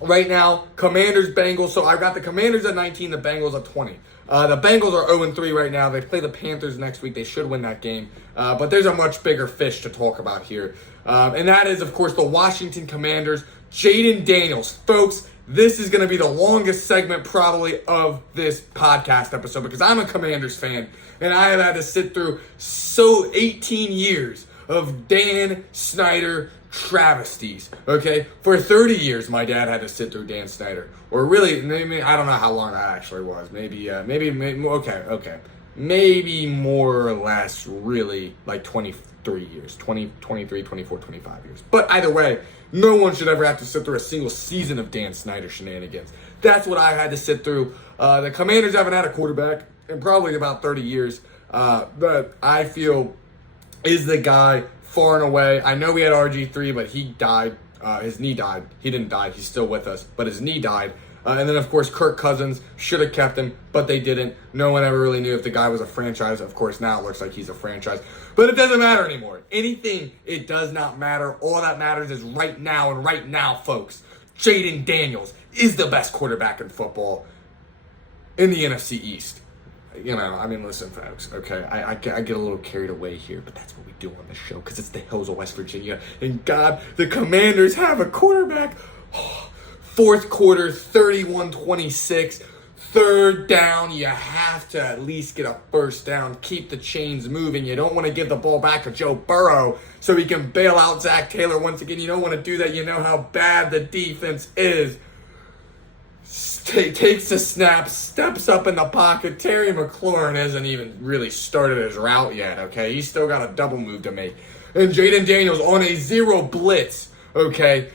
right now, Commanders, Bengals. So I've got the Commanders at 19, the Bengals at 20. The Bengals are 0-3 right now. They play the Panthers next week. They should win that game. But there's a much bigger fish to talk about here. And that is, of course, the Washington Commanders. Jaden Daniels. Folks, this is going to be the longest segment probably of this podcast episode because I'm a Commanders fan. And I have had to sit through 18 years of Dan Snyder travesties, okay? For 30 years, my dad had to sit through Dan Snyder. Or really, maybe, I don't know how long that actually was. Maybe more or less, really, like 23 years. 23, 24, 25 years. But either way, no one should ever have to sit through a single season of Dan Snyder shenanigans. That's what I had to sit through. The Commanders haven't had a quarterback in probably about 30 years. But I feel is the guy far and away. I know we had RG3, but he died. His knee died. He didn't die. He's still with us, but his knee died. And then, of course, Kirk Cousins should have kept him, but they didn't. No one ever really knew if the guy was a franchise. Of course, now it looks like he's a franchise. But it doesn't matter anymore. It does not matter. All that matters is right now, and right now, folks, Jaden Daniels is the best quarterback in football in the NFC East. You know, I mean, listen, folks, okay, I get a little carried away here, but that's what we do on the show because it's the hills of West Virginia. And God, the Commanders have a quarterback. Fourth quarter, 31-26. Third down, you have to at least get a first down. Keep the chains moving. You don't want to give the ball back to Joe Burrow so he can bail out Zach Taylor once again. You don't want to do that. You know how bad the defense is. Takes the snap, steps up in the pocket. Terry McLaurin hasn't even really started his route yet, okay? He's still got a double move to make. And Jaden Daniels on a zero blitz, okay?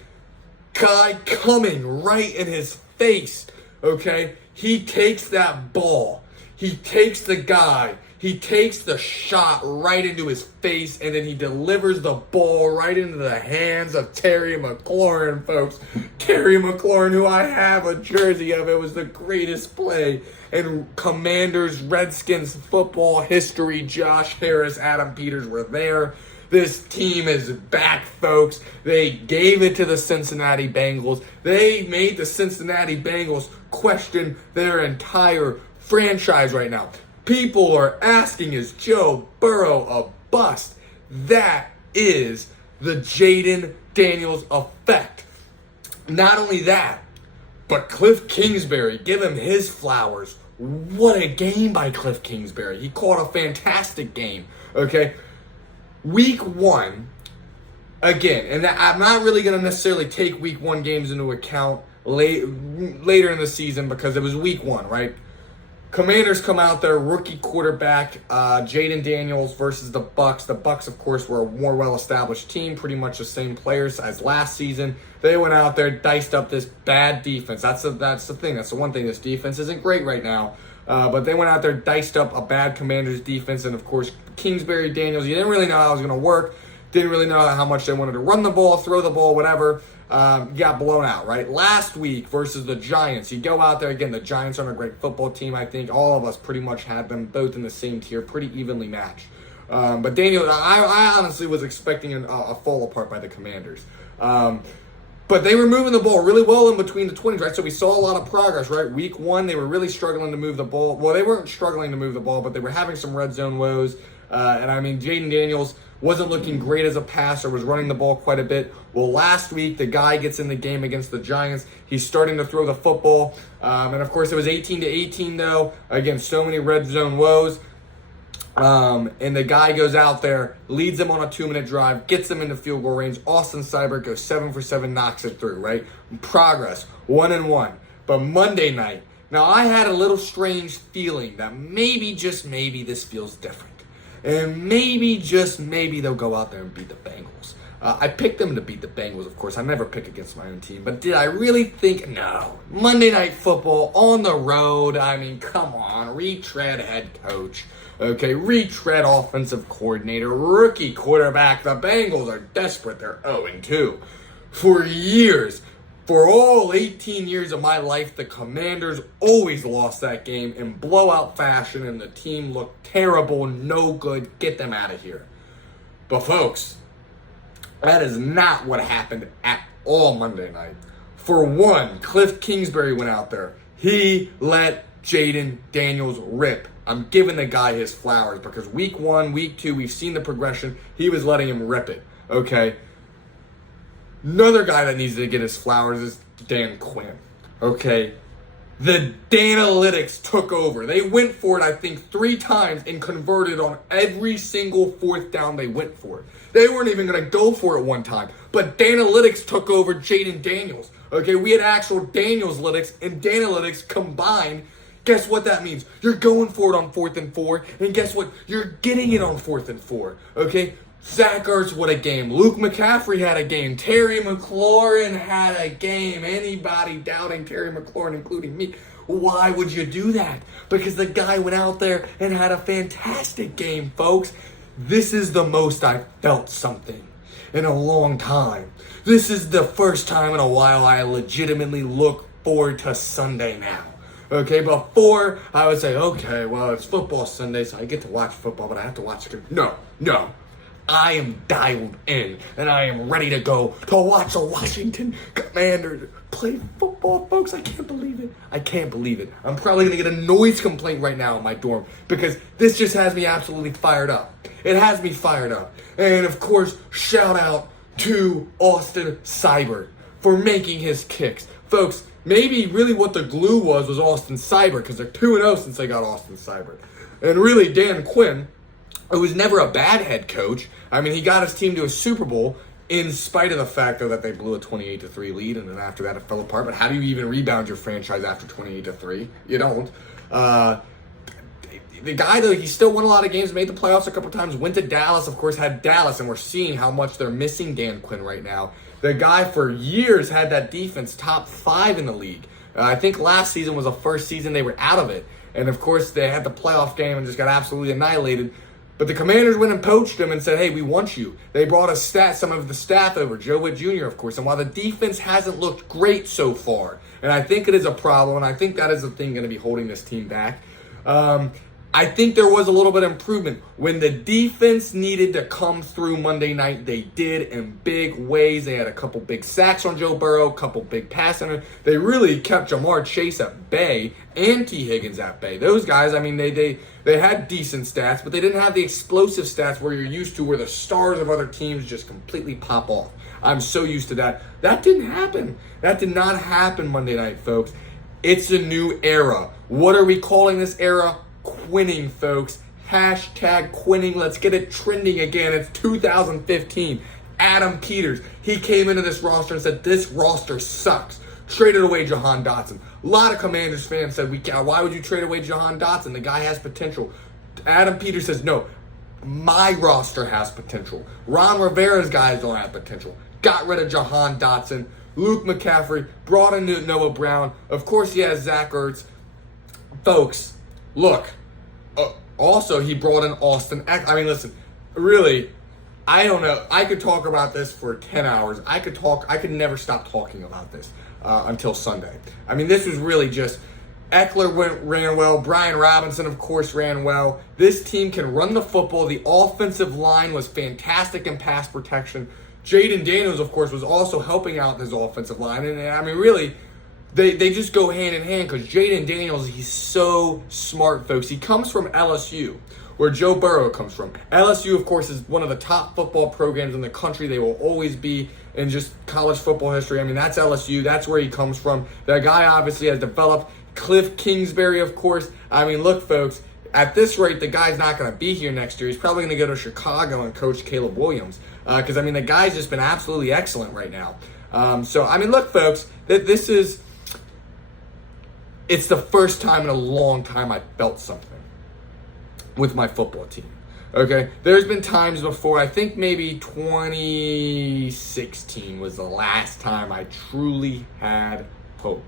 Guy coming right in his face, okay? He takes that ball. He takes the guy. He takes the shot right into his face, and then he delivers the ball right into the hands of Terry McLaurin, folks. Terry McLaurin, who I have a jersey of. It was the greatest play in Commanders, Redskins football history. Josh Harris, Adam Peters were there. This team is back, folks. They gave it to the Cincinnati Bengals. They made the Cincinnati Bengals question their entire franchise right now. People are asking, is Joe Burrow a bust? That is the Jaden Daniels effect. Not only that, but Cliff Kingsbury, give him his flowers. What a game by Cliff Kingsbury. He called a fantastic game, okay? Week 1, again, and I'm not really going to necessarily take Week 1 games into account later in the season because it was Week 1, right? Commanders come out there, rookie quarterback, Jaden Daniels versus the Bucs. The Bucs, of course, were a more well-established team, pretty much the same players as last season. They went out there, diced up this bad defense. That's the thing. That's the one thing. This defense isn't great right now. But they went out there, diced up a bad Commanders defense. And, of course, Kingsbury, Daniels, you didn't really know how it was going to work. Didn't really know how much they wanted to run the ball, throw the ball, whatever. Got blown out, right? Last week versus the Giants, you go out there again. The Giants aren't a great football team. I think all of us pretty much had them both in the same tier, pretty evenly matched. But Daniel, I honestly was expecting a fall apart by the Commanders. But they were moving the ball really well in between the 20s, right? So we saw a lot of progress, right? Week 1, they were really struggling to move the ball. Well, they weren't struggling to move the ball, but they were having some red zone woes. And I mean, Jaden Daniels wasn't looking great as a passer, was running the ball quite a bit. Well, last week, the guy gets in the game against the Giants. He's starting to throw the football. And, of course, it was 18-18, though. Again, so many red zone woes. And the guy goes out there, leads them on a 2-minute drive, gets them into field goal range. Austin Seibert goes 7 for 7, knocks it through, right? Progress, 1-1. But Monday night, now I had a little strange feeling that maybe, just maybe, this feels different. And maybe, just maybe, they'll go out there and beat the Bengals. I picked them to beat the Bengals, of course. I never pick against my own team. But did I really think? No. Monday Night Football on the road. I mean, come on. Retread head coach. Okay, retread offensive coordinator. Rookie quarterback. The Bengals are desperate. They're 0-2. For years, for all 18 years of my life, the Commanders always lost that game in blowout fashion, and the team looked terrible, no good. Get them out of here. But folks, that is not what happened at all Monday night. For one, Cliff Kingsbury went out there. He let Jaden Daniels rip. I'm giving the guy his flowers because week 1, week 2, we've seen the progression. He was letting him rip it, okay? Another guy that needs to get his flowers is Dan Quinn, okay? The Danalytics took over. They went for it, I think, 3 times and converted on every single 4th down they went for it. They weren't even going to go for it one time. But Danalytics took over Jaden Daniels. Okay, we had actual Daniels-lytics and Danalytics combined. Guess what that means? You're going for it on 4th and 4. And guess what? You're getting it on 4th and 4. Okay? Zach Ertz, what a game. Luke McCaffrey had a game. Terry McLaurin had a game. Anybody doubting Terry McLaurin, including me, why would you do that? Because the guy went out there and had a fantastic game, folks. This is the most I've felt something in a long time. This is the first time in a while I legitimately look forward to Sunday now. Okay, before I would say, okay, well, it's football Sunday, so I get to watch football, but I have to watch it. No. I am dialed in, and I am ready to go to watch the Washington Commanders play football, folks. I can't believe it. I'm probably going to get a noise complaint right now in my dorm because this just has me absolutely fired up. It has me fired up. And, of course, shout out to Austin Seibert for making his kicks. Folks, maybe really what the glue was Austin Seibert because they're 2-0 since they got Austin Seibert. And really, Dan Quinn, who was never a bad head coach. I mean, he got his team to a Super Bowl in spite of the fact, though, that they blew a 28-3 lead, and then after that it fell apart. But how do you even rebound your franchise after 28-3? You don't. The guy, though, he still won a lot of games, made the playoffs a couple times, went to Dallas, of course, had Dallas, and we're seeing how much they're missing Dan Quinn right now. The guy for years had that defense top 5 in the league. I think last season was the first season they were out of it. And of course, they had the playoff game and just got absolutely annihilated. But the Commanders went and poached him and said, hey, we want you. They brought some of the staff over, Joe Witt Jr., of course. And while the defense hasn't looked great so far, and I think it is a problem, and I think that is the thing going to be holding this team back, I think there was a little bit of improvement. When the defense needed to come through Monday night, they did in big ways. They had a couple big sacks on Joe Burrow, a couple big passing. They really kept Jamar Chase at bay and T. Higgins at bay. Those guys, I mean, they had decent stats, but they didn't have the explosive stats where you're used to, where the stars of other teams just completely pop off. I'm so used to that. That didn't happen. That did not happen Monday night, folks. It's a new era. What are we calling this era? Quinning, folks. Hashtag quinning. Let's get it trending again. It's 2015. Adam Peters, he came into this roster and said, this roster sucks. Traded away Jahan Dotson. A lot of Commanders fans said, why would you trade away Jahan Dotson? The guy has potential. Adam Peters says, no, my roster has potential. Ron Rivera's guys don't have potential. Got rid of Jahan Dotson. Luke McCaffrey, brought in Noah Brown. Of course, he has Zach Ertz. Folks, look, also he brought in Austin Eckler. I mean, listen, really, I don't know. I could talk about this for 10 hours. I could never stop talking about this until Sunday. I mean, this was really just, Eckler ran well. Brian Robinson, of course, ran well. This team can run the football. The offensive line was fantastic in pass protection. Jaden Daniels, of course, was also helping out this offensive line. And I mean, really, they just go hand in hand because Jaden Daniels, he's so smart, folks. He comes from LSU, where Joe Burrow comes from. LSU, of course, is one of the top football programs in the country. They will always be in just college football history. I mean, that's LSU. That's where he comes from. That guy obviously has developed. Cliff Kingsbury, of course. I mean, look, folks, at this rate, the guy's not going to be here next year. He's probably going to go to Chicago and coach Caleb Williams. Because, I mean, the guy's just been absolutely excellent right now. So, I mean, look, folks, it's the first time in a long time I felt something with my football team. Okay? There's been times before, I think maybe 2016 was the last time I truly had hope.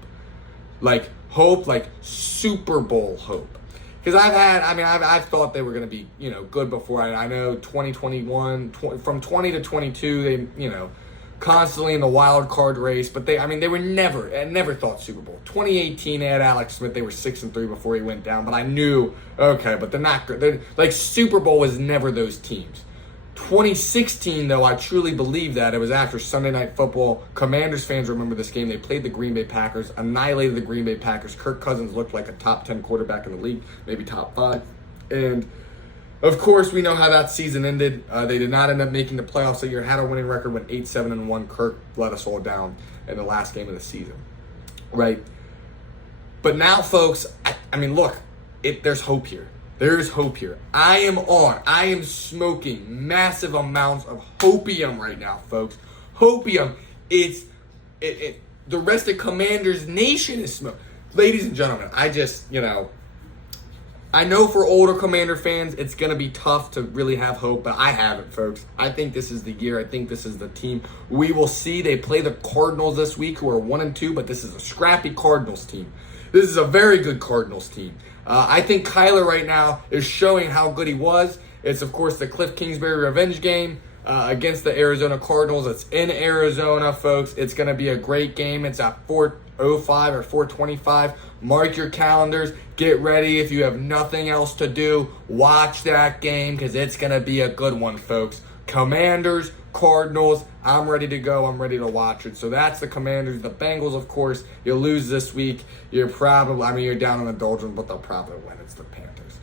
Like, hope, like Super Bowl hope. Because I've thought they were going to be, good before. I know 2021, from 20 to 22, they, constantly in the wild card race. But they were never thought Super Bowl. 2018, they had Alex Smith. They were 6-3 before he went down. But I knew, okay, but they're not good. Like, Super Bowl was never those teams. 2016, though, I truly believe that. It was after Sunday Night Football. Commanders fans remember this game. They played the Green Bay Packers, annihilated the Green Bay Packers. Kirk Cousins looked like a top 10 quarterback in the league, maybe top 5. And, of course, we know how that season ended. They did not end up making the playoffs that year. Had a winning record, went 8-7-1. Kirk let us all down in the last game of the season, right? But now, folks, I mean, look, there's hope here. There's hope here. I am smoking massive amounts of hopium right now, folks. Hopium. The rest of Commanders Nation is smoking. Ladies and gentlemen, I know for older Commander fans, it's going to be tough to really have hope, but I have it, folks. I think this is the year. I think this is the team. We will see. They play the Cardinals this week, who are 1-2, but this is a scrappy Cardinals team. This is a very good Cardinals team. I think Kyler right now is showing how good he was. It's, of course, the Cliff Kingsbury revenge game against the Arizona Cardinals. It's in Arizona, folks. It's going to be a great game. It's at 4:05 or 4:25. Mark your calendars. Get ready. If you have nothing else to do, watch that game because it's going to be a good one, folks. Commanders, Cardinals, I'm ready to go. I'm ready to watch it. So that's the Commanders. The Bengals, of course, you lose this week. You're down in the doldrums, but they'll probably win. It's the Panthers.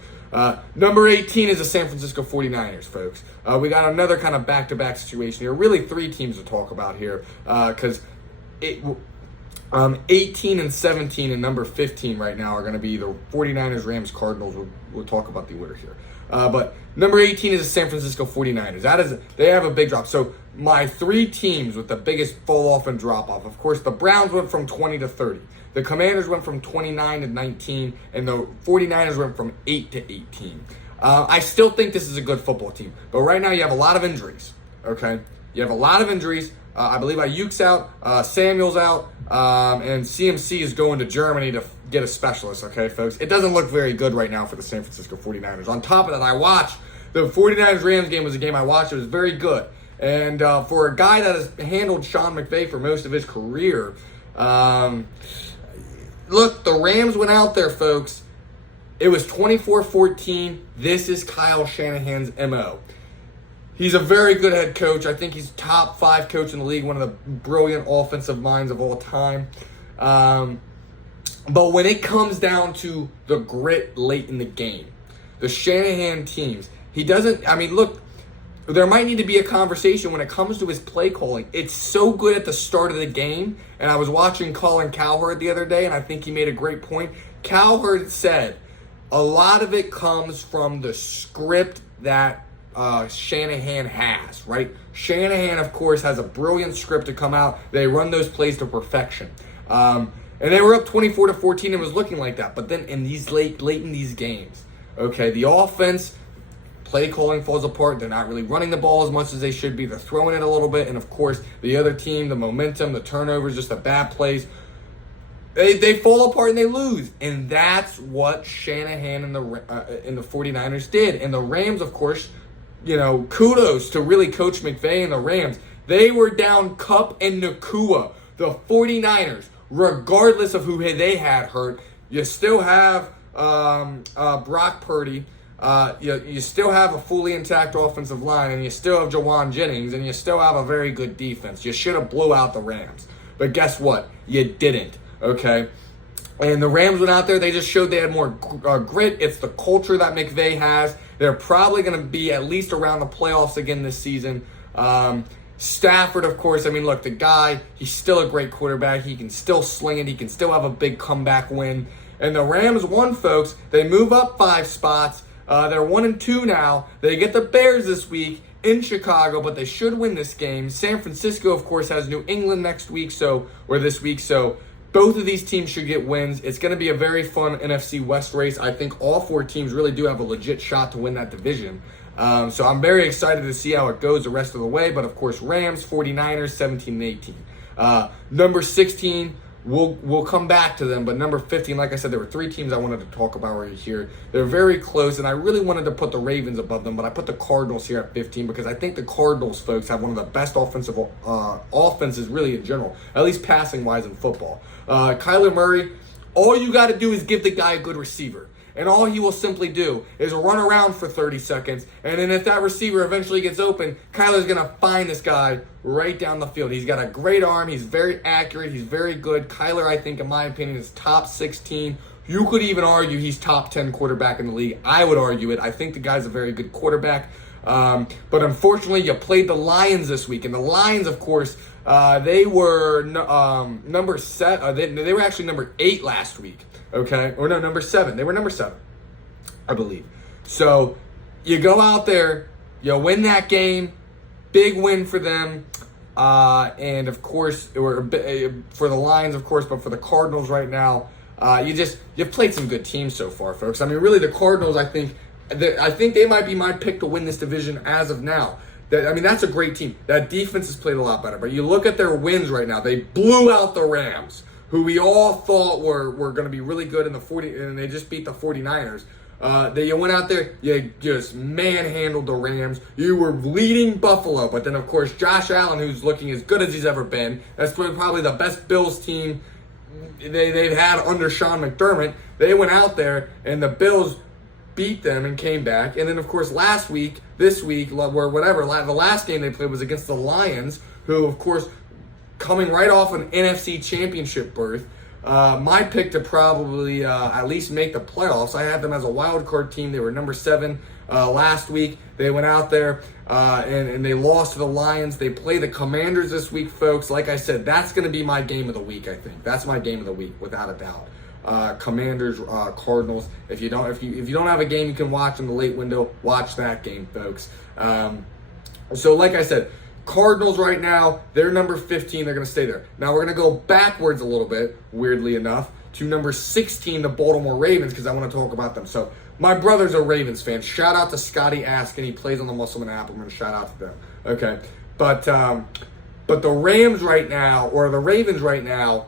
Number 18 is the San Francisco 49ers, folks. We got another kind of back-to-back situation here. Really 3 teams to talk about here because 18 and 17 and number 15 right now are going to be the 49ers, Rams, Cardinals. We'll talk about the order here. But number 18 is the San Francisco 49ers. They have a big drop. So my 3 teams with the biggest fall off and drop off. Of course, the Browns went from 20 to 30. The Commanders went from 29 to 19. And the 49ers went from 8 to 18. I still think this is a good football team. But right now you have a lot of injuries. Okay? You have a lot of injuries. I believe Ayuk's out. Samuel's out. And CMC is going to Germany to get a specialist, okay, folks? It doesn't look very good right now for the San Francisco 49ers. On top of that, I watched the 49ers-Rams game was a game I watched. It was very good. And for a guy that has handled Sean McVay for most of his career, look, the Rams went out there, folks. It was 24-14. This is Kyle Shanahan's MO. He's a very good head coach. I think he's top 5 coach in the league, one of the brilliant offensive minds of all time. But when it comes down to the grit late in the game, the Shanahan teams, he doesn't, I mean, look, there might need to be a conversation when it comes to his play calling. It's so good at the start of the game, and I was watching Colin Cowherd the other day, and I think he made a great point. Cowherd said a lot of it comes from the script that Shanahan has, right? Shanahan, of course, has a brilliant script to come out. They run those plays to perfection. And they were up 24-14 and was looking like that. But then in these late in these games, okay, the offense, play calling falls apart. They're not really running the ball as much as they should be. They're throwing it a little bit. And, of course, the other team, the momentum, the turnovers, just the bad plays, they fall apart and they lose. And that's what Shanahan and the 49ers did. And the Rams, of course, you know, kudos to really Coach McVay and the Rams. They were down Kupp and Nakua. The 49ers, regardless of who they had hurt, you still have Brock Purdy. You still have a fully intact offensive line, and you still have Jawan Jennings, and you still have a very good defense. You should have blew out the Rams. But guess what? You didn't, okay? And the Rams went out there. They just showed they had more grit. It's the culture that McVay has. They're probably going to be at least around the playoffs again this season. Stafford, of course, I mean, look, the guy, he's still a great quarterback. He can still sling it. He can still have a big comeback win. And the Rams won, folks. They move up 5 spots. They're 1-2 now. They get the Bears this week in Chicago, but they should win this game. San Francisco, of course, has New England next week, or this week, so both of these teams should get wins. It's going to be a very fun NFC West race. I think all 4 teams really do have a legit shot to win that division. So I'm very excited to see how it goes the rest of the way. But, of course, Rams, 49ers, 17-18. Number 16, we'll come back to them. But number 15, like I said, there were 3 teams I wanted to talk about right here. They're very close, and I really wanted to put the Ravens above them. But I put the Cardinals here at 15 because I think the Cardinals, folks, have one of the best offenses really in general, at least passing-wise in football. Kyler Murray, all you got to do is give the guy a good receiver. And all he will simply do is run around for 30 seconds. And then if that receiver eventually gets open, Kyler's going to find this guy right down the field. He's got a great arm. He's very accurate. He's very good. Kyler, I think, in my opinion, is top 16. You could even argue he's top 10 quarterback in the league. I would argue it. I think the guy's a very good quarterback. But unfortunately, you played the Lions this week. And the Lions, of course, they were number 7. They were actually number 8 last week. Okay, or no, number 7. They were number 7, I believe. So you go out there, you win that game, big win for them, and of course, for the Lions, of course, but for the Cardinals right now, you've played some good teams so far, folks. I mean, really, the Cardinals, I think they might be my pick to win this division as of now. That's a great team. That defense has played a lot better. But you look at their wins right now. They blew out the Rams, who we all thought were going to be really good and they just beat the 49ers. You went out there, you just manhandled the Rams. You were leading Buffalo, but then, of course, Josh Allen, who's looking as good as he's ever been. That's probably the best Bills team they've had under Sean McDermott. They went out there, and the Bills beat them and came back. And then, of course, this week, the last game they played was against the Lions, who, of course, coming right off an NFC championship berth. My pick to probably at least make the playoffs. I had them as a wild card team. They were number 7 last week. They went out there and they lost to the Lions. They play the Commanders this week, folks. Like I said, that's going to be my game of the week, I think. That's my game of the week, without a doubt. Commanders, Cardinals. If you don't have a game you can watch in the late window, watch that game, folks. So like I said, Cardinals right now, they're number 15. They're going to stay there. Now we're going to go backwards a little bit, weirdly enough, to number 16, the Baltimore Ravens, because I want to talk about them. So my brother's a Ravens fan. Shout out to Scotty Askin. He plays on the Musselman Appleman. Shout out to them. Okay. But the Rams right now, or the Ravens right now,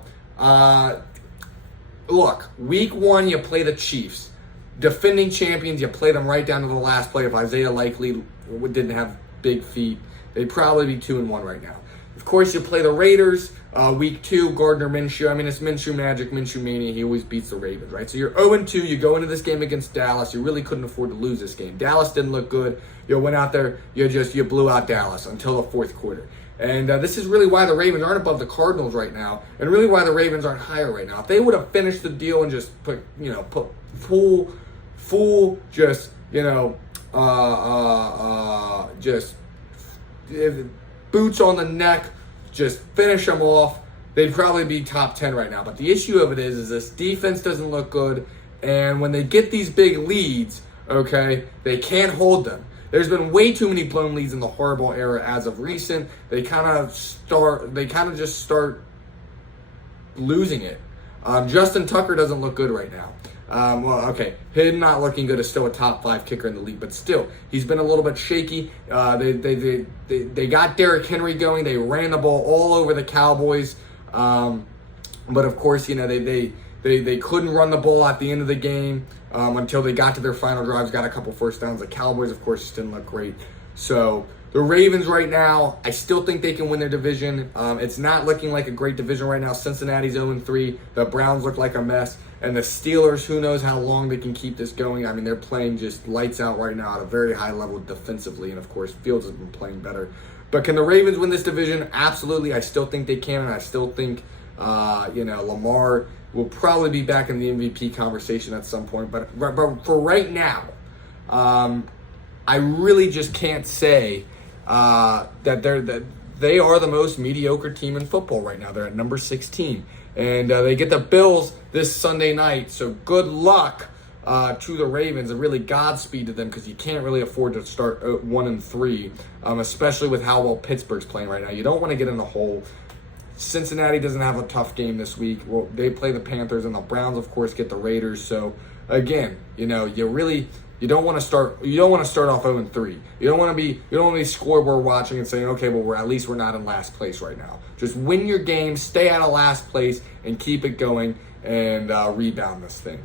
look, week 1, you play the Chiefs. Defending champions, you play them right down to the last play. If Isaiah Likely didn't have big feet, they'd probably be 2-1 right now. Of course, you play the Raiders. Week 2, Gardner Minshew. I mean, it's Minshew magic, Minshew mania. He always beats the Ravens, right? So you're 0-2. You go into this game against Dallas. You really couldn't afford to lose this game. Dallas didn't look good. You went out there. You blew out Dallas until the fourth quarter. And this is really why the Ravens aren't above the Cardinals right now, and really why the Ravens aren't higher right now. If they would have finished the deal and just put full, just boots on the neck, just finish them off, they'd probably be top 10 right now. But the issue of it is this defense doesn't look good, and when they get these big leads, okay, they can't hold them. There's been way too many blown leads in the horrible era as of recent. They kind of just start losing it. Justin Tucker doesn't look good right now. Him not looking good is still a top 5 kicker in the league, but still, he's been a little bit shaky. They got Derrick Henry going. They ran the ball all over the Cowboys, but of course, they couldn't run the ball at the end of the game until they got to their final drives, got a couple first downs. The Cowboys, of course, just didn't look great. So the Ravens right now, I still think they can win their division. It's not looking like a great division right now. Cincinnati's 0-3. The Browns look like a mess. And the Steelers, who knows how long they can keep this going. I mean, they're playing just lights out right now at a very high level defensively. And, of course, Fields has been playing better. But can the Ravens win this division? Absolutely. I still think they can. And I still think, Lamar will probably be back in the MVP conversation at some point. But for right now, I really just can't say that they are the most mediocre team in football right now. They're at number 16. And they get the Bills this Sunday night. So good luck to the Ravens, and really Godspeed to them, because you can't really afford to start 1-3, especially with how well Pittsburgh's playing right now. You don't want to get in a hole. Cincinnati doesn't have a tough game this week. Well, they play the Panthers, and the Browns, of course, get the Raiders. So again, you don't want to start off 0-3. You don't want to be scoreboard watching and saying, okay, well, at least we're not in last place right now. Just win your game, stay out of last place, and keep it going, and rebound this thing.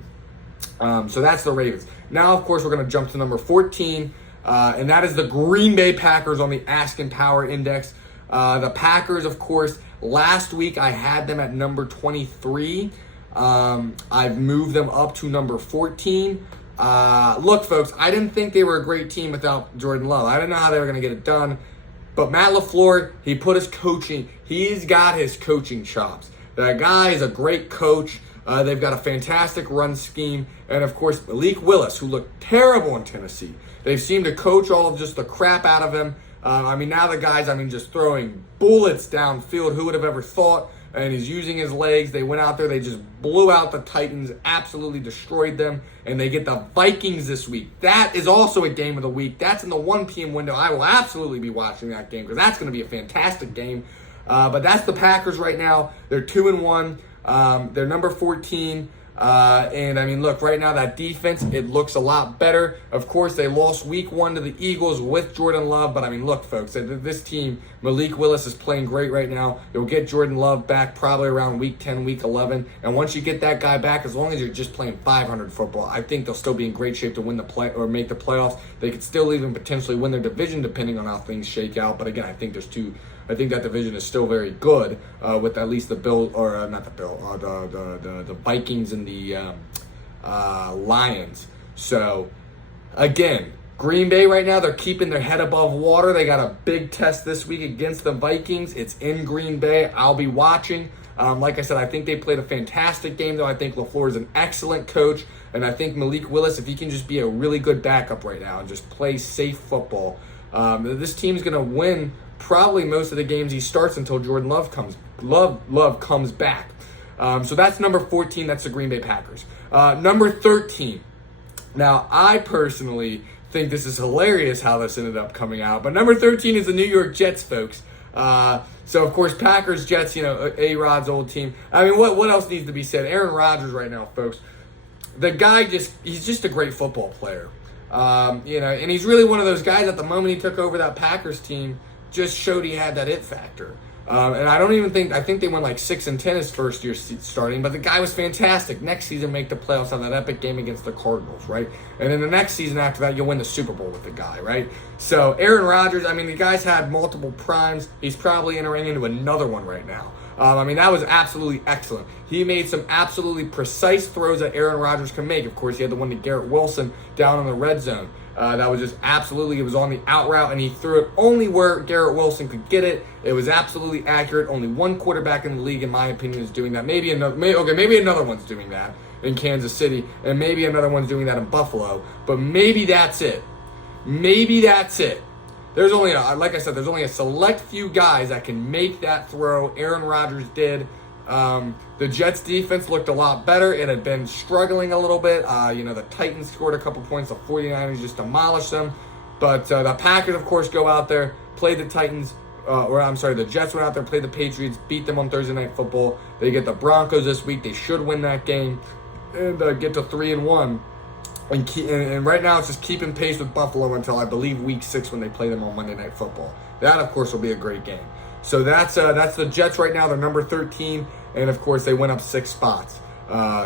So that's the Ravens. Now, of course, we're going to jump to number 14, and that is the Green Bay Packers on the Askin Power Index. The Packers, of course, last week I had them at number 23. I've moved them up to number 14. Look, folks, I didn't think they were a great team without Jordan Love. I didn't know how they were going to get it done. But Matt LaFleur, he's got his coaching chops. That guy is a great coach. They've got a fantastic run scheme. And, of course, Malik Willis, who looked terrible in Tennessee. They've seemed to coach all of just the crap out of him. Now the guy's, just throwing bullets downfield. Who would have ever thought? And he's using his legs. They went out there. They just blew out the Titans, absolutely destroyed them. And they get the Vikings this week. That is also a game of the week. That's in the 1 p.m. window. I will absolutely be watching that game, because that's going to be a fantastic game. But that's the Packers right now. They're 2-1. They're number 14. Look, right now that defense, it looks a lot better. Of course, they lost week 1 to the Eagles with Jordan Love. But, look, folks, this team, Malik Willis is playing great right now. You'll get Jordan Love back probably around week 10, week 11. And once you get that guy back, as long as you're just playing 500 football, I think they'll still be in great shape to win or make the playoffs. They could still even potentially win their division depending on how things shake out. But, again, I think that division is still very good with at least the Vikings and the Lions. So, again, Green Bay right now, they're keeping their head above water. They got a big test this week against the Vikings. It's in Green Bay. I'll be watching. Like I said, I think they played a fantastic game, though. I think LaFleur is an excellent coach. And I think Malik Willis, if he can just be a really good backup right now and just play safe football, this team's going to win probably most of the games he starts until Jordan Love comes back. So that's number 14. That's the Green Bay Packers. Number 13. Now, I personally think this is hilarious how this ended up coming out. But number 13 is the New York Jets, folks. So, of course, Packers, Jets, A-Rod's old team. What else needs to be said? Aaron Rodgers right now, folks. The guy he's just a great football player. And he's really one of those guys at the moment he took over that Packers team. just showed he had that it factor. And I think they went like 6-10 his first year starting, but the guy was fantastic. Next season, make the playoffs on that epic game against the Cardinals, right? And then the next season after that, you'll win the Super Bowl with the guy, right? So Aaron Rodgers, I mean, the guy's had multiple primes. He's probably entering into another one right now. I mean, that was absolutely excellent. He made some absolutely precise throws that Aaron Rodgers can make. Of course, he had the one to Garrett Wilson down in the red zone. That was just absolutely, it was on the out route, and he threw it only where Garrett Wilson could get it. It was absolutely accurate. Only one quarterback in the league, in my opinion, is doing that. Maybe another one's doing that in Kansas City, and maybe another one's doing that in Buffalo, but maybe that's it. Maybe that's it. There's only, like I said, there's only a select few guys that can make that throw. Aaron Rodgers did. The Jets defense looked a lot better. It had been struggling a little bit. The Titans scored a couple points. The 49ers just demolished them. But the Packers, of course, go out there, play the Titans. The Jets went out there, played the Patriots, beat them on Thursday Night Football. They get the Broncos this week. They should win that game and get to 3-1. And right now it's just keeping pace with Buffalo until I believe Week 6 when they play them on Monday Night Football. That, of course, will be a great game. So that's the Jets right now. They're number 13, and of course they went up 6 spots.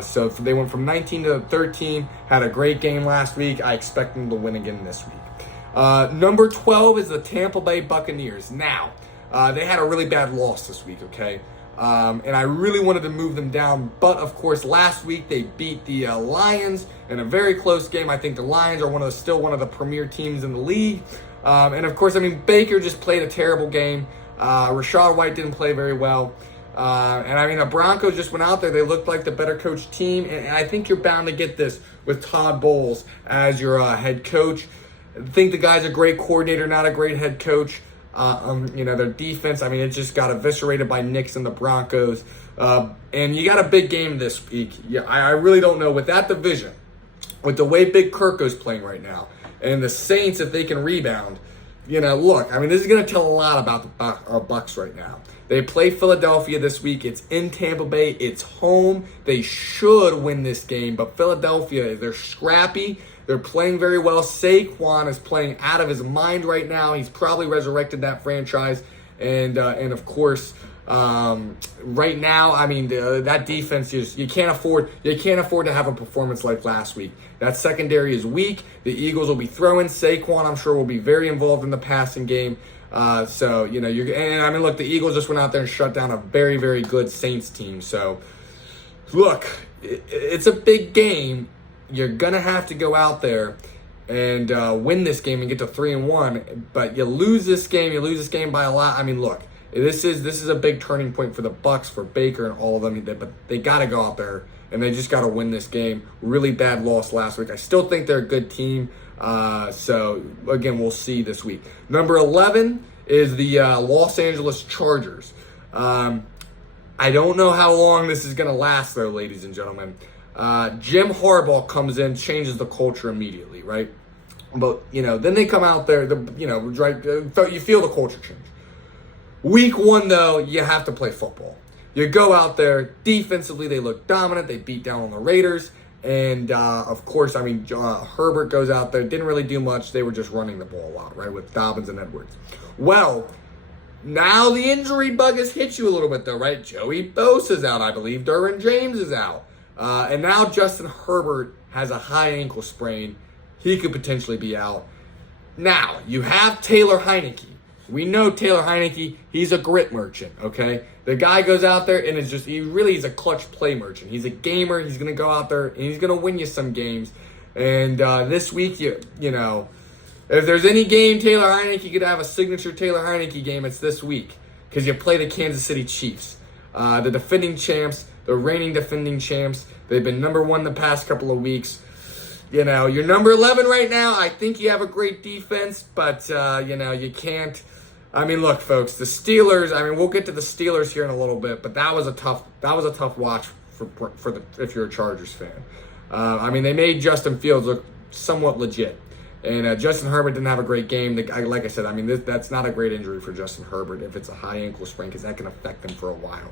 So they went from 19 to 13. Had a great game last week. I expect them to win again this week. Number 12 is the Tampa Bay Buccaneers. Now, they had a really bad loss this week. Okay. And I really wanted to move them down, but of course last week they beat the Lions in a very close game. I think the Lions are still one of the premier teams in the league. And of course, I mean, Baker just played a terrible game. Rashad White didn't play very well. And I mean, the Broncos just went out there. They looked like the better coached team. And I think you're bound to get this with Todd Bowles as your head coach. I think the guy's a great coordinator, not a great head coach. Their defense, I mean, it just got eviscerated by Knicks and the Broncos. And you got a big game this week. Yeah, I really don't know. With that division, with the way Big Kirko's playing right now, and the Saints, if they can rebound, look, I mean, this is going to tell a lot about the Bucs right now. They play Philadelphia this week. It's in Tampa Bay. It's home. They should win this game, but Philadelphia, they're scrappy. They're playing very well. Saquon is playing out of his mind right now. He's probably resurrected that franchise, and of course, right now, I mean, that defense you can't afford to have a performance like last week. That secondary is weak. The Eagles will be throwing. Saquon, I'm sure, will be very involved in the passing game. Look, the Eagles just went out there and shut down a very, very good Saints team. So, look, it's a big game. You're gonna have to go out there and win this game and get to 3-1. But you lose this game by a lot. I mean, look, this is a big turning point for the Bucs, for Baker and all of them. But they got to go out there and they just got to win this game. Really bad loss last week. I still think they're a good team. So again, we'll see this week. Number 11 is the Los Angeles Chargers. I don't know how long this is gonna last, though, ladies and gentlemen. Jim Harbaugh comes in, changes the culture immediately, right? But, then they come out there, you feel the culture change. Week 1, though, you have to play football. You go out there, defensively, they look dominant. They beat down on the Raiders. And, of course, I mean, Herbert goes out there, didn't really do much. They were just running the ball a lot, right, with Dobbins and Edwards. Well, now the injury bug has hit you a little bit, though, right? Joey Bosa's out, I believe. Derwin James is out. And now Justin Herbert has a high ankle sprain. He could potentially be out. Now, you have Taylor Heineke. We know Taylor Heineke, he's a grit merchant, okay? The guy goes out there and he's a clutch play merchant. He's a gamer. He's going to go out there and he's going to win you some games. And this week, if there's any game Taylor Heineke could have a signature Taylor Heineke game, it's this week. Because you play the Kansas City Chiefs. The defending champs, the reigning defending champs. They've been number 1 the past couple of weeks. You're number 11 right now. I think you have a great defense, but, you can't. I mean, look, folks, the Steelers, I mean, we'll get to the Steelers here in a little bit, but that was a tough watch if you're a Chargers fan. I mean, they made Justin Fields look somewhat legit. And Justin Herbert didn't have a great game. Like I said, I mean, that's not a great injury for Justin Herbert if it's a high ankle sprain, because that can affect him for a while.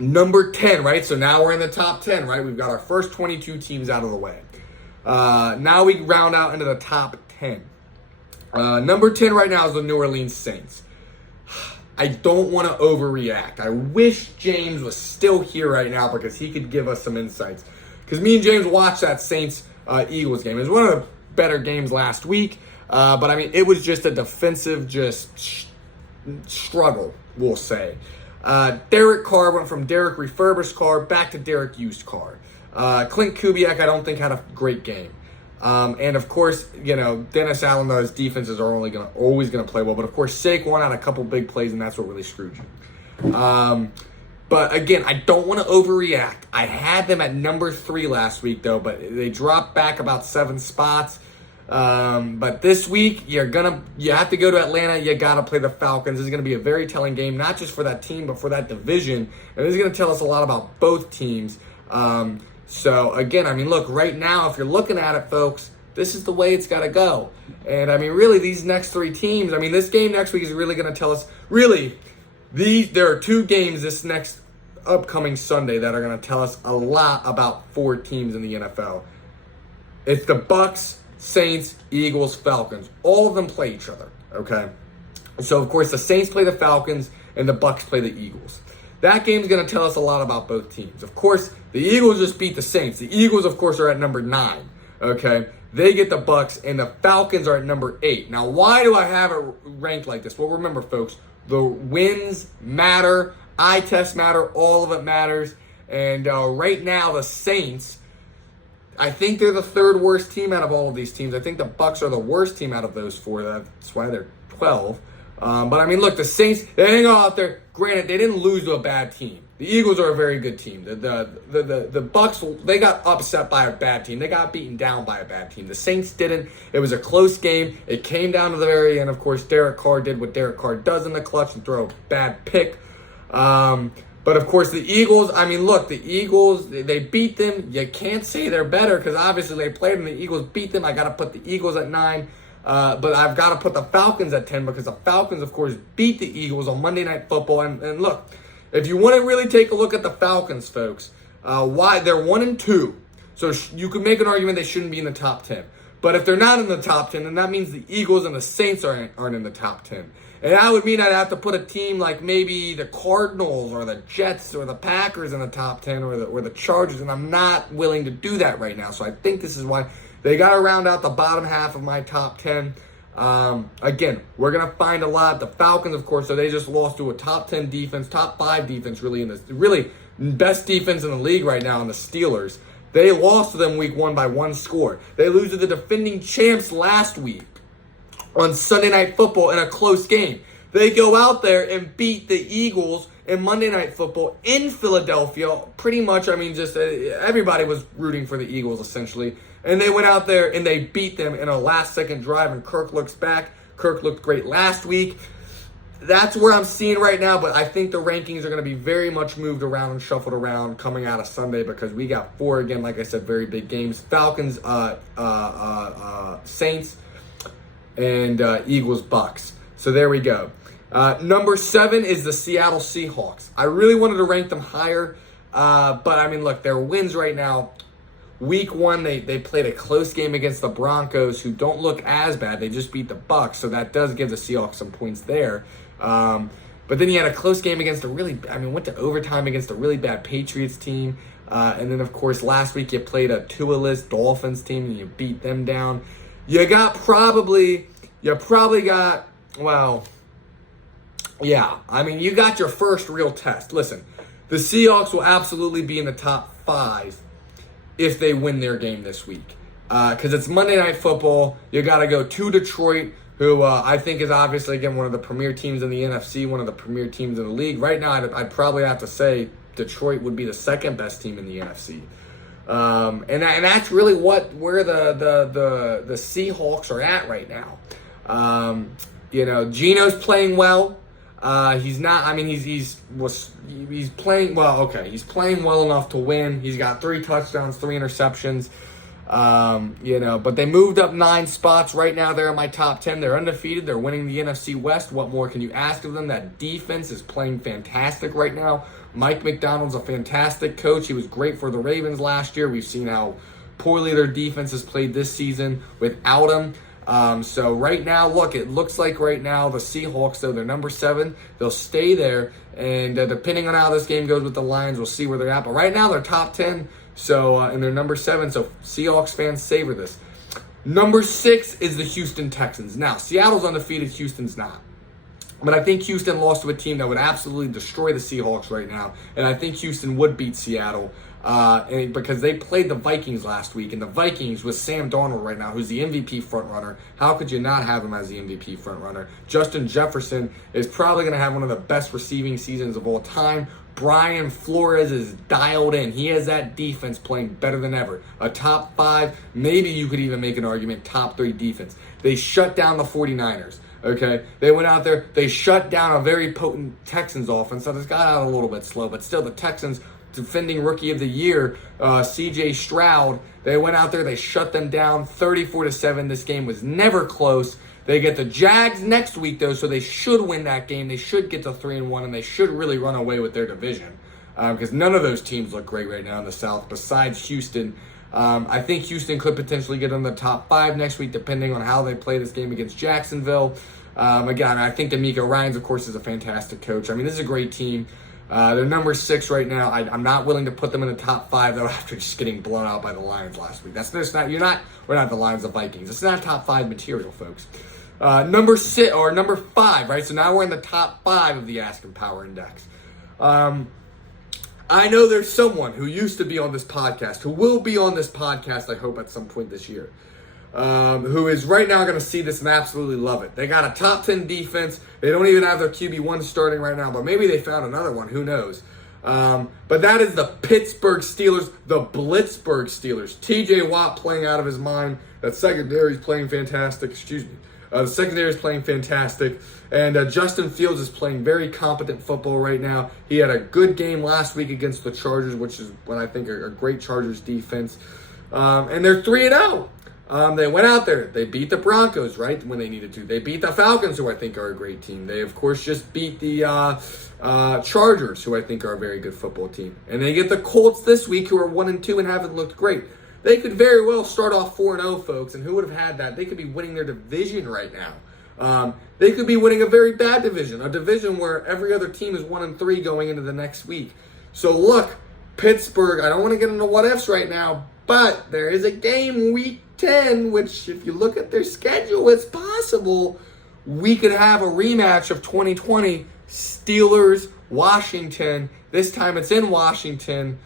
Number 10, right? So now we're in the top 10, right? We've got our first 22 teams out of the way. Now we round out into the top 10. Number 10 right now is the New Orleans Saints. I don't want to overreact. I wish James was still here right now because he could give us some insights. Because me and James watched that Saints-Eagles game. It was one of the better games last week. But, I mean, it was just a defensive struggle, we'll say. Derek Carr went from Derek refurbished Carr back to Derek used Carr. Clint Kubiak, I don't think, had a great game. And of course, Dennis Allen, those defenses are always gonna play well. But of course, Saquon had a couple big plays, and that's what really screwed you. But again, I don't want to overreact. I had them at number 3 last week, though, but they dropped back about 7 spots. But this week, you have to go to Atlanta. You got to play the Falcons. This is going to be a very telling game, not just for that team, but for that division. And this is going to tell us a lot about both teams. So, again, I mean, look, right now, if you're looking at it, folks, this is the way it's got to go. And, I mean, really, these next 3 teams, I mean, this game next week is really going to tell us, really, there are 2 games this next upcoming Sunday that are going to tell us a lot about 4 teams in the NFL. It's the Bucs, Saints, Eagles, Falcons. All of them play each other, okay? So, of course, the Saints play the Falcons, and the Bucs play the Eagles. That game's going to tell us a lot about both teams. Of course, the Eagles just beat the Saints. The Eagles, of course, are at number 9, okay? They get the Bucs, and the Falcons are at number 8. Now, why do I have it ranked like this? Well, remember, folks, the wins matter, eye tests matter, all of it matters. And right now, the Saints, I think they're the 3rd worst team out of all of these teams. I think the Bucs are the worst team out of those 4. That's why they're 12. But I mean, look, the Saints, they didn't go out there. Granted, they didn't lose to a bad team. The Eagles are a very good team. The Bucs, they got upset by a bad team. They got beaten down by a bad team. The Saints didn't. It was a close game. It came down to the very end. Of course, Derek Carr did what Derek Carr does in the clutch and throw a bad pick. But of course, the Eagles, I mean, look, the Eagles, they beat them. You can't say they're better because obviously they played them. The Eagles beat them. I got to put the Eagles at 9. But I've got to put the Falcons at 10 because the Falcons, of course, beat the Eagles on Monday Night Football. And look, if you want to really take a look at the Falcons, folks, why they're 1-2. So you could make an argument they shouldn't be in the top 10. But if they're not in the top 10, then that means the Eagles and the Saints aren't in the top 10. And that would mean I'd have to put a team like maybe the Cardinals or the Jets or the Packers in the top 10 or the Chargers, and I'm not willing to do that right now. So I think this is why they got to round out the bottom half of my top 10. Again, we're going to find a lot. The Falcons, of course, so they just lost to a top 10 defense, top 5 defense really in this, really best defense in the league right now in the Steelers. They lost to them week 1 by 1 score. They lose to the defending champs last week on Sunday Night Football in a close game. They go out there and beat the Eagles in Monday Night Football in Philadelphia. Pretty much, I mean, just everybody was rooting for the Eagles, essentially. And they went out there and they beat them in a last-second drive, and Kirk looks back. Kirk looked great last week. That's where I'm seeing right now, but I think the rankings are going to be very much moved around and shuffled around coming out of Sunday because we got 4, again, like I said, very big games. Falcons, Saints, and Eagles, Bucs. So there we go. Number 7 is the Seattle Seahawks. I really wanted to rank them higher, but I mean, look, their wins right now. Week 1, they played a close game against the Broncos, who don't look as bad. They just beat the Bucs, so that does give the Seahawks some points there. But then you had a close game against went to overtime against a really bad Patriots team. And then, of course, last week you played a Tua-less Dolphins team and you beat them down. You probably got, you got your first real test. Listen, the Seahawks will absolutely be in the top 5 if they win their game this week. Because it's Monday Night Football. You got to go to Detroit, who I think is obviously, again, one of the premier teams in the NFC, one of the premier teams in the league. Right now, I'd probably have to say Detroit would be the second best team in the NFC. And that's really where the Seahawks are at right now. Geno's playing well. He's not. I mean, he's playing well. Okay, he's playing well enough to win. He's got 3 touchdowns, 3 interceptions. But they moved up 9 spots. Right now, they're in my top 10. They're undefeated. They're winning the NFC West. What more can you ask of them? That defense is playing fantastic right now. Mike McDonald's a fantastic coach. He was great for the Ravens last year. We've seen how poorly their defense has played this season without him. So right now, look, it looks like right now the Seahawks, though, they're number 7. They'll stay there. And depending on how this game goes with the Lions, we'll see where they're at. But right now, they're top 10. So, and they're number 7. So Seahawks fans, savor this. Number 6 is the Houston Texans. Now, Seattle's undefeated. Houston's not. But I think Houston lost to a team that would absolutely destroy the Seahawks right now. And I think Houston would beat Seattle because they played the Vikings last week. And the Vikings with Sam Darnold right now, who's the MVP frontrunner. How could you not have him as the MVP frontrunner? Justin Jefferson is probably going to have one of the best receiving seasons of all time. Brian Flores is dialed in. He has that defense playing better than ever. A top 5, maybe you could even make an argument, top 3 defense. They shut down the 49ers. Okay, they went out there, they shut down a very potent Texans offense. So this got out a little bit slow, but still the Texans, defending Rookie of the Year, C.J. Stroud, they went out there, they shut them down 34-7. This game was never close. They get the Jags next week, though, so they should win that game. They should get to 3-1, and they should really run away with their division because none of those teams look great right now in the South besides Houston. I think Houston could potentially get in the top 5 next week, depending on how they play this game against Jacksonville. Again, I think D'Amico Ryans, of course, is a fantastic coach. I mean, this is a great team. They're number 6 right now. I'm not willing to put them in the top 5 though after just getting blown out by the Lions last week. We're not the Lions, the Vikings. It's not top 5 material, folks. Number 6 or number 5, right? So now we're in the top 5 of the Askin Power Index. I know there's someone who used to be on this podcast, who will be on this podcast, I hope, at some point this year, who is right now going to see this and absolutely love it. They got a top 10 defense. They don't even have their QB1 starting right now, but maybe they found another one. Who knows? But that is the Pittsburgh Steelers, the Blitzburgh Steelers. T.J. Watt playing out of his mind. That secondary is playing fantastic. The secondary is playing fantastic. And Justin Fields is playing very competent football right now. He had a good game last week against the Chargers, which is what I think are a great Chargers defense. And they're 3-0. They went out there. They beat the Broncos, right, when they needed to. They beat the Falcons, who I think are a great team. They, of course, just beat the Chargers, who I think are a very good football team. And they get the Colts this week, who are 1-2 and haven't looked great. They could very well start off 4-0, folks, and who would have had that? They could be winning their division right now. They could be winning a very bad division, a division where every other team is 1-3 going into the next week. So look, Pittsburgh, I don't want to get into what-ifs right now, but there is a game week 10, which if you look at their schedule, it's possible we could have a rematch of 2020 Steelers-Washington. This time it's in Washington.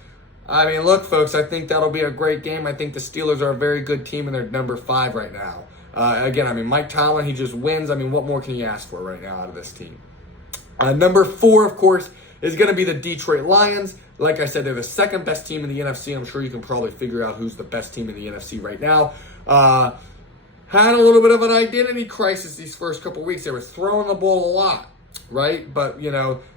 I mean, look, folks, I think that'll be a great game. I think the Steelers are a very good team, and they're number 5 right now. Again, I mean, Mike Tomlin, he just wins. I mean, what more can you ask for right now out of this team? Number 4, of course, is going to be the Detroit Lions. Like I said, they're the second best team in the NFC. I'm sure you can probably figure out who's the best team in the NFC right now. Had a little bit of an identity crisis these first couple weeks. They were throwing the ball a lot, right? But,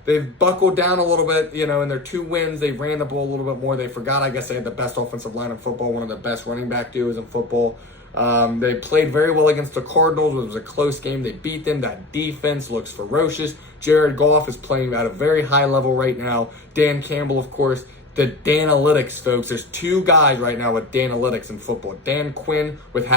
they've buckled down a little bit, in their 2 wins. They ran the ball a little bit more. They forgot, I guess, they had the best offensive line in football, one of the best running back duos in football. They played very well against the Cardinals. It was a close game. They beat them. That defense looks ferocious. Jared Goff is playing at a very high level right now. Dan Campbell, of course. The Danalytics, folks. There's 2 guys right now with Danalytics in football. Dan Quinn with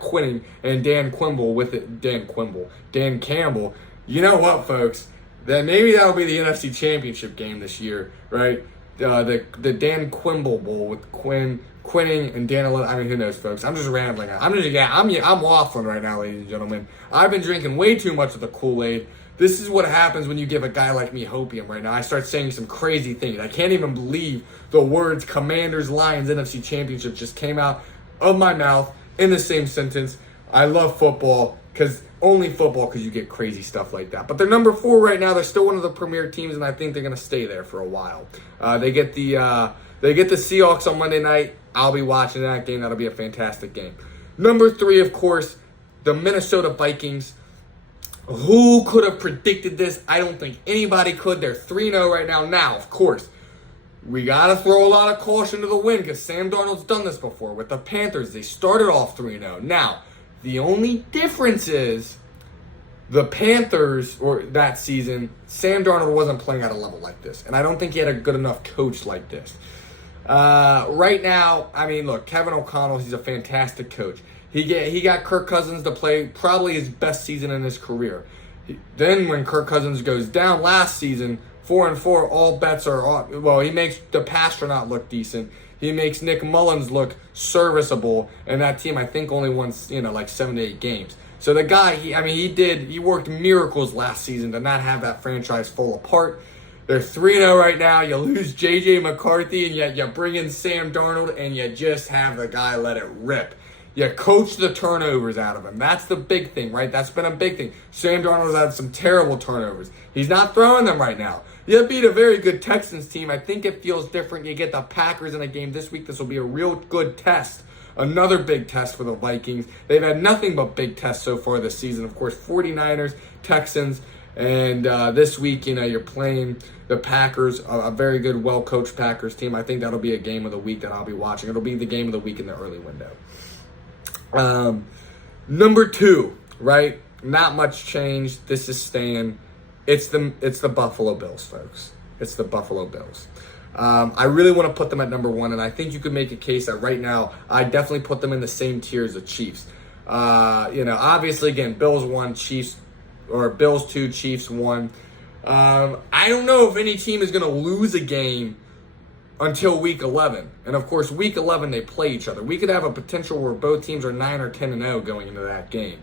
#Quinning and Dan Campbell. Dan Campbell. You know what, folks? Then maybe that'll be the NFC Championship game this year, right? The Dan Quimble Bowl with Quinning and Danalytics. I mean, who knows, folks? I'm just rambling. I'm waffling right now, ladies and gentlemen. I've been drinking way too much of the Kool-Aid. This is what happens when you give a guy like me hopium right now. I start saying some crazy things. I can't even believe the words Commanders, Lions, NFC Championship just came out of my mouth in the same sentence. I love football because you get crazy stuff like that. But they're number 4 right now. They're still one of the premier teams, and I think they're going to stay there for a while. They get the Seahawks on Monday night. I'll be watching that game. That'll be a fantastic game. Number 3, of course, the Minnesota Vikings. Who could have predicted this? I don't think anybody could. They're 3-0 right now. Now, of course, we got to throw a lot of caution to the wind because Sam Darnold's done this before. With the Panthers, they started off 3-0. Now, the only difference is the Panthers, or that season, Sam Darnold wasn't playing at a level like this. And I don't think he had a good enough coach like this. Right now, I mean, look, Kevin O'Connell, he's a fantastic coach. He got Kirk Cousins to play probably his best season in his career. Then when Kirk Cousins goes down last season, 4-4, all bets are off. Well, he makes the Pasternaut look decent. He makes Nick Mullins look serviceable, and that team I think only won like 7 to 8 games. So the guy, he worked miracles last season to not have that franchise fall apart. They're 3-0 right now. You lose J.J. McCarthy, and yet you bring in Sam Darnold, and you just have the guy let it rip. You coach the turnovers out of him. That's the big thing, right? That's been a big thing. Sam Darnold's had some terrible turnovers. He's not throwing them right now. You beat a very good Texans team. I think it feels different. You get the Packers in a game this week. This will be a real good test. Another big test for the Vikings. They've had nothing but big tests so far this season. Of course, 49ers, Texans, and this week, you're playing the Packers, a very good, well-coached Packers team. I think that'll be a game of the week that I'll be watching. It'll be the game of the week in the early window. Number 2, right? Not much change. This is staying. It's the Buffalo Bills, folks. It's the Buffalo Bills. I really want to put them at number 1, and I think you could make a case that right now I definitely put them in the same tier as the Chiefs. Obviously, again, Bills 1, Chiefs, or Bills 2, Chiefs 1. I don't know if any team is going to lose a game until week 11. And of course, week 11, they play each other. We could have a potential where both teams are 9 or 10-0 going into that game.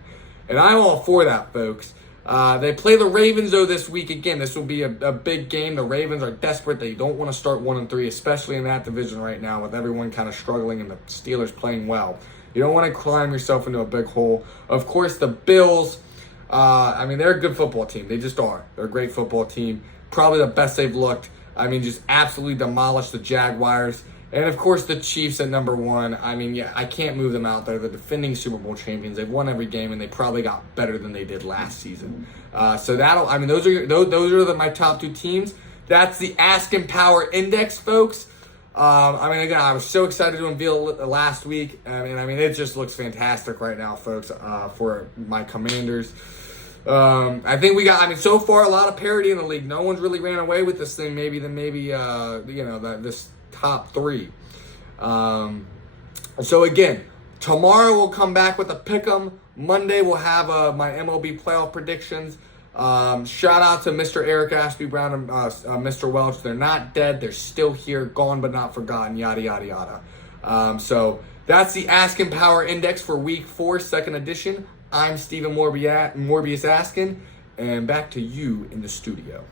And I'm all for that, folks. They play the Ravens, though, this week. Again, this will be a big game. The Ravens are desperate. They don't want to start 1-3, especially in that division right now with everyone kind of struggling and the Steelers playing well. You don't want to climb yourself into a big hole. Of course, the Bills, they're a good football team. They just are. They're a great football team. Probably the best they've looked. Just absolutely demolished the Jaguars. And, of course, the Chiefs at number 1. I can't move them out there. They're the defending Super Bowl champions. They've won every game, and they probably got better than they did last season. Those are my top 2 teams. That's the Askin Power Index, folks. Again, I was so excited to unveil it last week. It just looks fantastic right now, folks, for my Commanders. I think we got, so far, a lot of parity in the league. No one's really ran away with this thing, this top 3. So again, tomorrow we'll come back with a pick'em. Monday we'll have my MLB playoff predictions. Shout out to Mr. Eric Ashby Brown and Mr. Welch. They're not dead. They're still here, gone but not forgotten, yada, yada, yada. So that's the Askin Power Index for Week 4, 2nd edition. I'm Stephen Morbius Askin, and back to you in the studio.